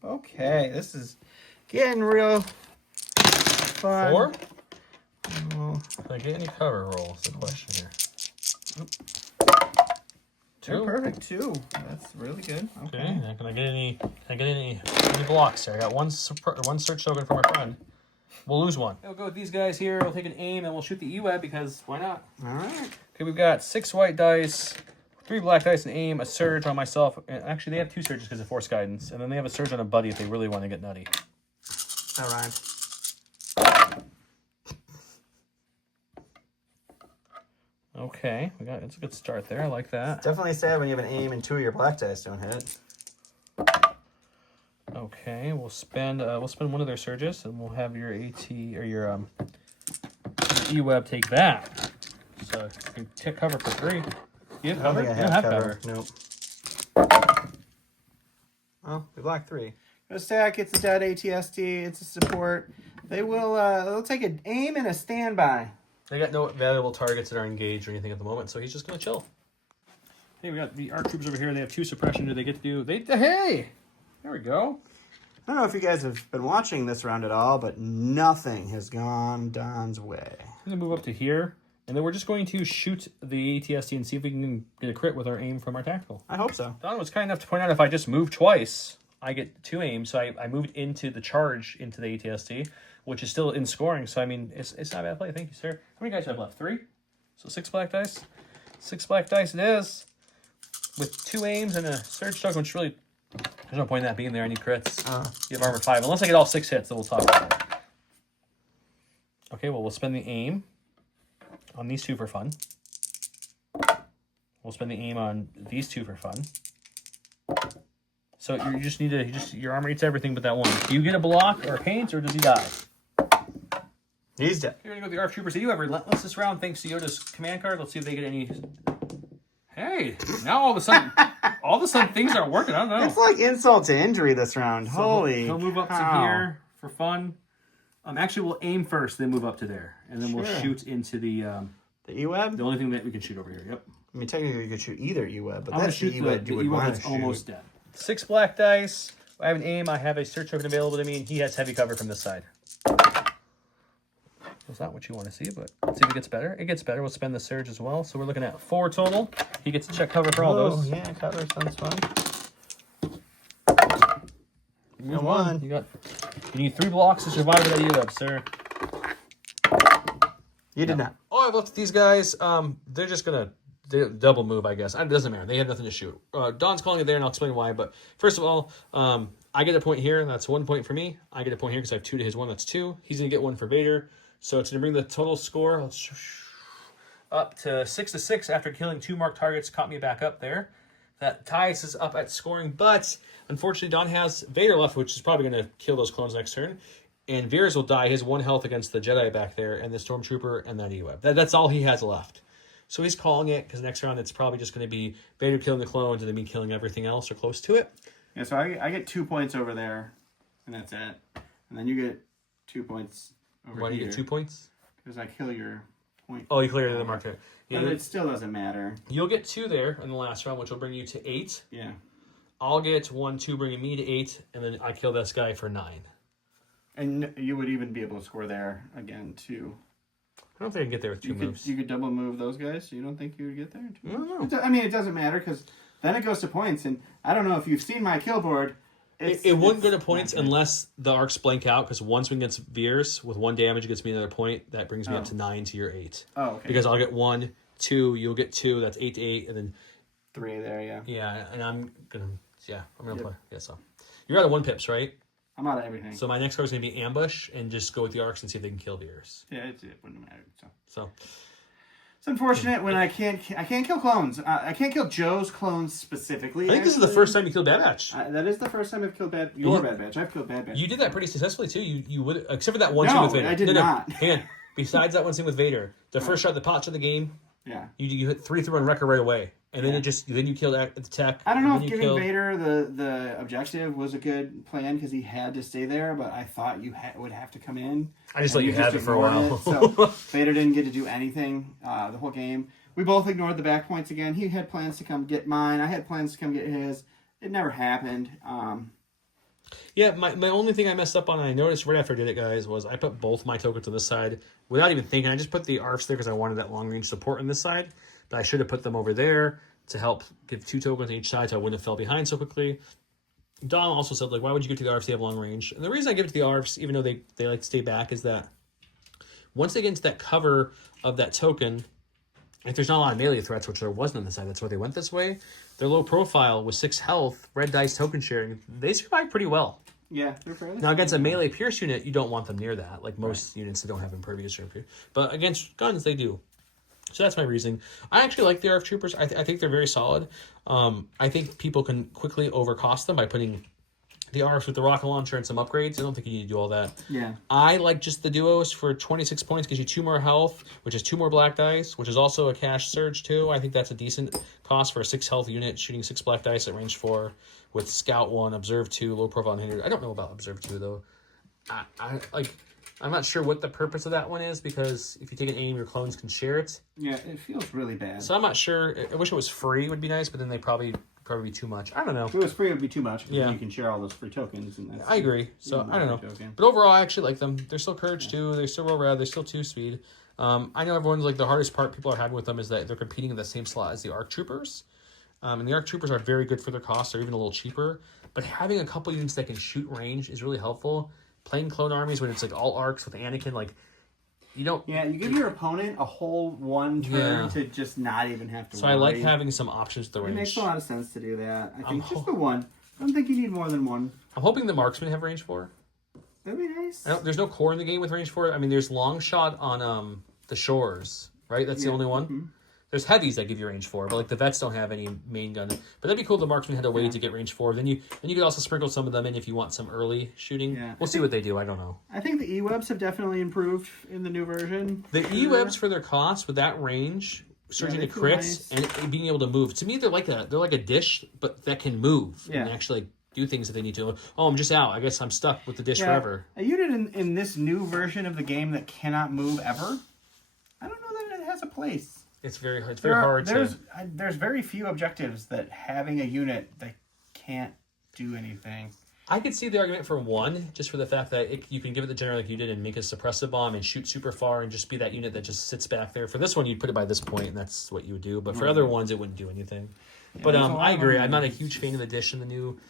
Okay, this is getting real fun. 4? Oh. Can I get any cover roll? Is the question here. 2. Perfect, 2. That's really good. Okay. Okay. Can I get any blocks here? I got one search token for my friend. We'll lose 1. We'll go with these guys here. We'll take an aim and we'll shoot the E-Web because why not? All right. Okay, we've got 6 white dice, 3 black dice, and aim, a surge on myself. And actually, they have 2 surges because of force guidance, and then they have a surge on a buddy if they really want to get nutty. That rhymed. Okay, it's a good start there. I like that. Definitely sad when you have an aim and 2 of your black dice don't hit. Okay, we'll spend 1 of their surges, and we'll have your AT or your E-Web take that. So you can take cover for 3. You have cover? I don't think I have cover. Nope. Well, we blocked 3. Go stack. It's a dead ATST. It's a support. They will. They'll take an aim and a standby. They got no valuable targets that are engaged or anything at the moment, so he's just gonna chill. Hey, we got the ARC troopers over here. They have 2 suppression. Do they get to do? Hey, there we go. I don't know if you guys have been watching this round at all, but nothing has gone Don's way. I'm gonna move up to here, and then we're just going to shoot the ATST and see if we can get a crit with our aim from our tactical. I hope so. Don was kind enough to point out if I just move twice, I get 2 aims. So I moved into the charge into the ATST, which is still in scoring. So I mean, it's not a bad play. Thank you, sir. How many guys do I have left? 3. So 6 black dice. 6 black dice it is, with 2 aims and a surge token, which really there's no point in that being there. I need crits. You have armor 5, unless I get all 6 hits. Then we'll talk about it. Okay, well we'll spend the aim on these 2 for fun. We'll spend the aim on these 2 for fun. So you just need to, your armor eats everything but that 1. Do you get a block or a paint, or does he die? He's dead. You're going to go with the ARC troopers. You have relentless this round thanks to Yoda's command card. Let's see if they get any. Hey, now all of a sudden things aren't working. I don't know. It's like insult to injury this round. So Holy he'll move up cow. to here for fun. Actually, we'll aim first, then move up to there. And then we'll shoot into the E-Web? The only thing that we can shoot over here. Yep. I mean, technically you could shoot either E-Web, but I'm that's the E-Web you would want to that's shoot. almost dead. 6 black dice. I have an aim. I have a search token available to me, and he has heavy cover from this side. That's not what you want to see, but let's see if it gets better. It gets better. We'll spend the surge as well. So we're looking at 4 total. He gets to check cover for all those. Yeah, cover sounds fun. You got 1. You need 3 blocks to survive with that E-Web, sir. You did not. Oh, I've looked at these guys. They're just gonna double move, I guess. It doesn't matter. They have nothing to shoot. Don's calling it there, and I'll explain why. But first of all, I get a point here. That's 1 point for me. I get a point here because I have 2 to his 1. That's 2. He's gonna get 1 for Vader. So it's gonna bring the total score up to 6-6 after killing 2 marked targets. Caught me back up there. That ties us up at scoring, but unfortunately, Don has Vader left, which is probably gonna kill those clones next turn. And Veers will die. His 1 health against the Jedi back there, and the Stormtrooper, and that E-Web. That's all he has left. So he's calling it, because next round it's probably just going to be Vader killing the clones and then me killing everything else or close to it. Yeah, so I get 2 points over there, and that's it. And then you get 2 points over here. Why do you get 2 points? Because I kill your point. Oh, you cleared the marker. But it still doesn't matter. You'll get 2 there in the last round, which will bring you to 8. Yeah. I'll get 1, 2, bringing me to 8, and then I kill this guy for 9. And you would even be able to score there again, too. I don't think I can get there with 2 moves. You could double move those guys. You don't think you would get there? I don't know. I mean, it doesn't matter because then it goes to points. And I don't know if you've seen my kill board. It wouldn't go to points unless the arcs blank out, because one swing against Veers with 1 damage gets me another point. That brings me up to 9 to your 8. Oh, okay. Because I'll get 1, 2, you'll get 2, that's 8 to 8, and then 3 there, yeah. Yeah, and I'm gonna play. Yeah, so you're out of 1 pips, right? I'm out of everything. So my next card is gonna be Ambush, and just go with the arcs and see if they can kill Veers. Yeah, it wouldn't matter. So it's unfortunate when I can't kill clones. I can't kill Joe's clones specifically. I think this is the first time you killed Bad Batch. That is the first time I've killed Bad Batch. I've killed Bad Batch. You did that pretty successfully too. You would, except for that one scene with Vader. I did not. Hang on. Besides that one scene with Vader, the first shot, the pot of the game. Yeah. You hit 3 on Wrecker right away, and then you killed the tech. I don't know if giving Vader the objective was a good plan because he had to stay there, but I thought you would have to come in. I just let you have it for a while. So Vader didn't get to do anything the whole game. We both ignored the back points again. He had plans to come get mine. I had plans to come get his. It never happened. Yeah, my only thing I messed up on, and I noticed right after I did it, guys, was I put both my tokens on this side without even thinking. I just put the ARFs there because I wanted that long-range support on this side, but I should have put them over there to help give 2 tokens on each side so I wouldn't have fell behind so quickly. Don also said, like, why would you give to the ARFs? They have long range. And the reason I give it to the ARFs, even though they like to stay back, is that once they get into that cover of that token, if there's not a lot of melee threats, which there wasn't on the side, that's why they went this way. They're low profile with 6 health, red dice token sharing. They survive pretty well. Yeah, they're fairly. Now against a melee pierce unit, you don't want them near that. Like most units that don't have impervious or pierce. But against guns, they do. So that's my reasoning. I actually like the ARF Troopers. I think they're very solid. I think people can quickly overcost them by putting the ARFs with the rocket launcher and some upgrades. I don't think you need to do all that. Yeah. I like just the duos for 26 points, gives you 2 more health, which is 2 more black dice, which is also a cash surge too. I think that's a decent cost for a 6 health unit shooting 6 black dice at range 4 with Scout 1, Observe 2, low profile unhindered. I don't know about Observe 2 though. I'm not sure what the purpose of that one is, because if you take an aim, your clones can share it. Yeah, it feels really bad. So I'm not sure. I wish it was free. Would be nice, but then they probably be too much. I don't know. If it was free, it would be too much. Yeah, you can share all those free tokens. And that's, I agree. So I don't know. But overall, I actually like them. They're still Courage 2. They're still real rad. They're still 2 speed. I know everyone's like the hardest part people are having with them is that they're competing in the same slot as the ARC Troopers. And the ARC Troopers are very good for their cost. They're even a little cheaper. But having a couple units that can shoot range is really helpful. Playing clone armies when it's like all arcs with Anakin, like you don't. Yeah, you give your opponent a whole 1 turn to just not even have to. So worry. I like having some options to the range. It makes a lot of sense to do that. I think just the 1. I don't think you need more than 1. I'm hoping the marksmen have range 4. That'd be nice. There's no core in the game with range 4. I mean, there's long shot on the shores, right? That's the only one. Mm-hmm. There's heavies that give you range 4, but like the vets don't have any main gun. But that'd be cool if the marksman had a way to get range 4. Then you could also sprinkle some of them in if you want some early shooting. Yeah. We'll see what they do. I don't know. I think the E-webs have definitely improved in the new version. The E-webs for their cost with that range, surging to crits and being able to move. To me, they're like a dish, but that can move and actually do things that they need to. Oh, I'm just out. I guess I'm stuck with the dish forever. A unit in this new version of the game that cannot move ever, I don't know that it has a place. It's very hard. There's very few objectives that having a unit that can't do anything. I could see the argument for 1, just for the fact that you can give it the general like you did and make a suppressive bomb and shoot super far and just be that unit that just sits back there. For this one, you'd put it by this point, and that's what you would do. But for other ones, it wouldn't do anything. Yeah, but I agree. I'm not a huge fan of the dish in the new.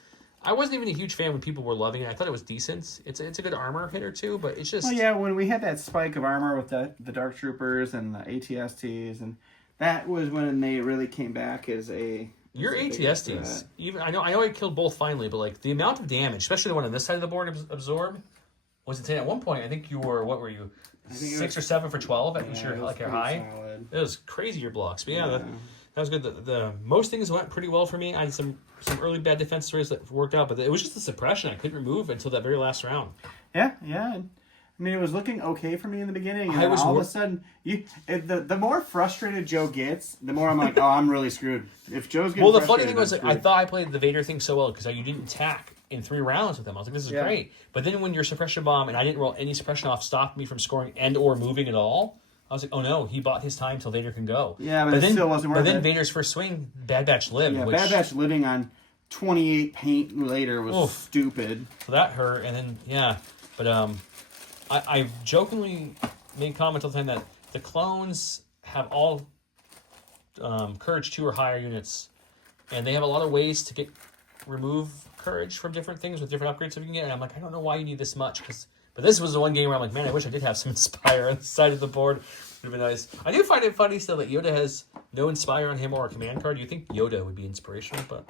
I wasn't even a huge fan when people were loving it. I thought it was decent. It's a good armor hitter too, but it's just... Well, yeah, when we had that spike of armor with the Dark Troopers and the ATSTs, and that was when they really came back as a... Your ATSTs, even I know I killed both finally, but like the amount of damage, especially the one on this side of the board absorb, was insane. At one point, I think you were, what were you, 6 or 7 for 12 at your high? Solid. It was crazy, your blocks. But yeah. That was good. The most things went pretty well for me. I had some early bad defense stories that worked out, but it was just the suppression I couldn't remove until that very last round. Yeah. I mean, it was looking okay for me in the beginning, and all of a sudden, the more frustrated Joe gets, the more I'm like, oh, I'm really screwed. If Joe's getting the funny thing was, I thought I played the Vader thing so well because you didn't attack in 3 rounds with him. I was like, this is great. But then when your suppression bomb, and I didn't roll any suppression off, stopped me from scoring and or moving at all, I was like, oh no, he bought his time till Vader can go. Yeah, but it still wasn't worth it. But then Vader's first swing, Bad Batch lived. Yeah, Bad Batch living on 28 paint later was stupid. So that hurt, and then, But I jokingly made comments all the time that the clones have all Courage 2 or higher units, and they have a lot of ways to get remove courage from different things with different upgrades that we can get. And I'm like, I don't know why you need this much. But this was the one game where I'm like, man, I wish I did have some Inspire on the side of the board. Would have been nice. I do find it funny still that Yoda has no Inspire on him or a command card. You think Yoda would be inspirational, but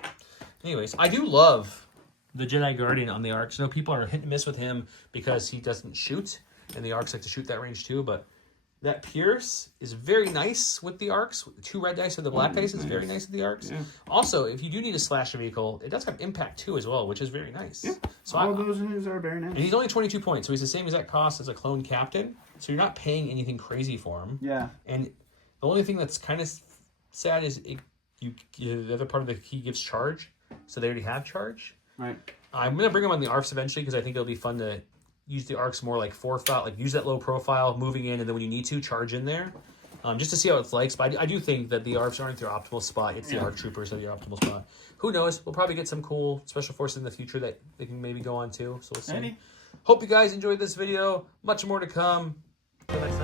anyways, I do love the Jedi Guardian on the arcs. I know people are hit and miss with him because he doesn't shoot, and the arcs like to shoot that range too, but that Pierce is very nice with the arcs. 2 red dice or the black dice is very nice with the arcs. Yeah. Also, if you do need to slash a vehicle, it does have impact too as well, which is very nice. Yeah. So all those units are very nice. And he's only 22 points, so he's the same exact cost as a clone captain. So you're not paying anything crazy for him. Yeah. And the only thing that's kind of sad is the other part of he gives charge, so they already have charge. Right. I'm gonna bring him on the arcs eventually because I think it'll be fun to use the arcs more like forethought, like use that low profile, moving in, and then when you need to, charge in there. Just to see how it's like. But I do think that the arcs aren't their optimal spot. It's the ARC troopers that are your optimal spot. Who knows? We'll probably get some cool special forces in the future that they can maybe go on to. So we'll see. Hope you guys enjoyed this video. Much more to come. Till next time.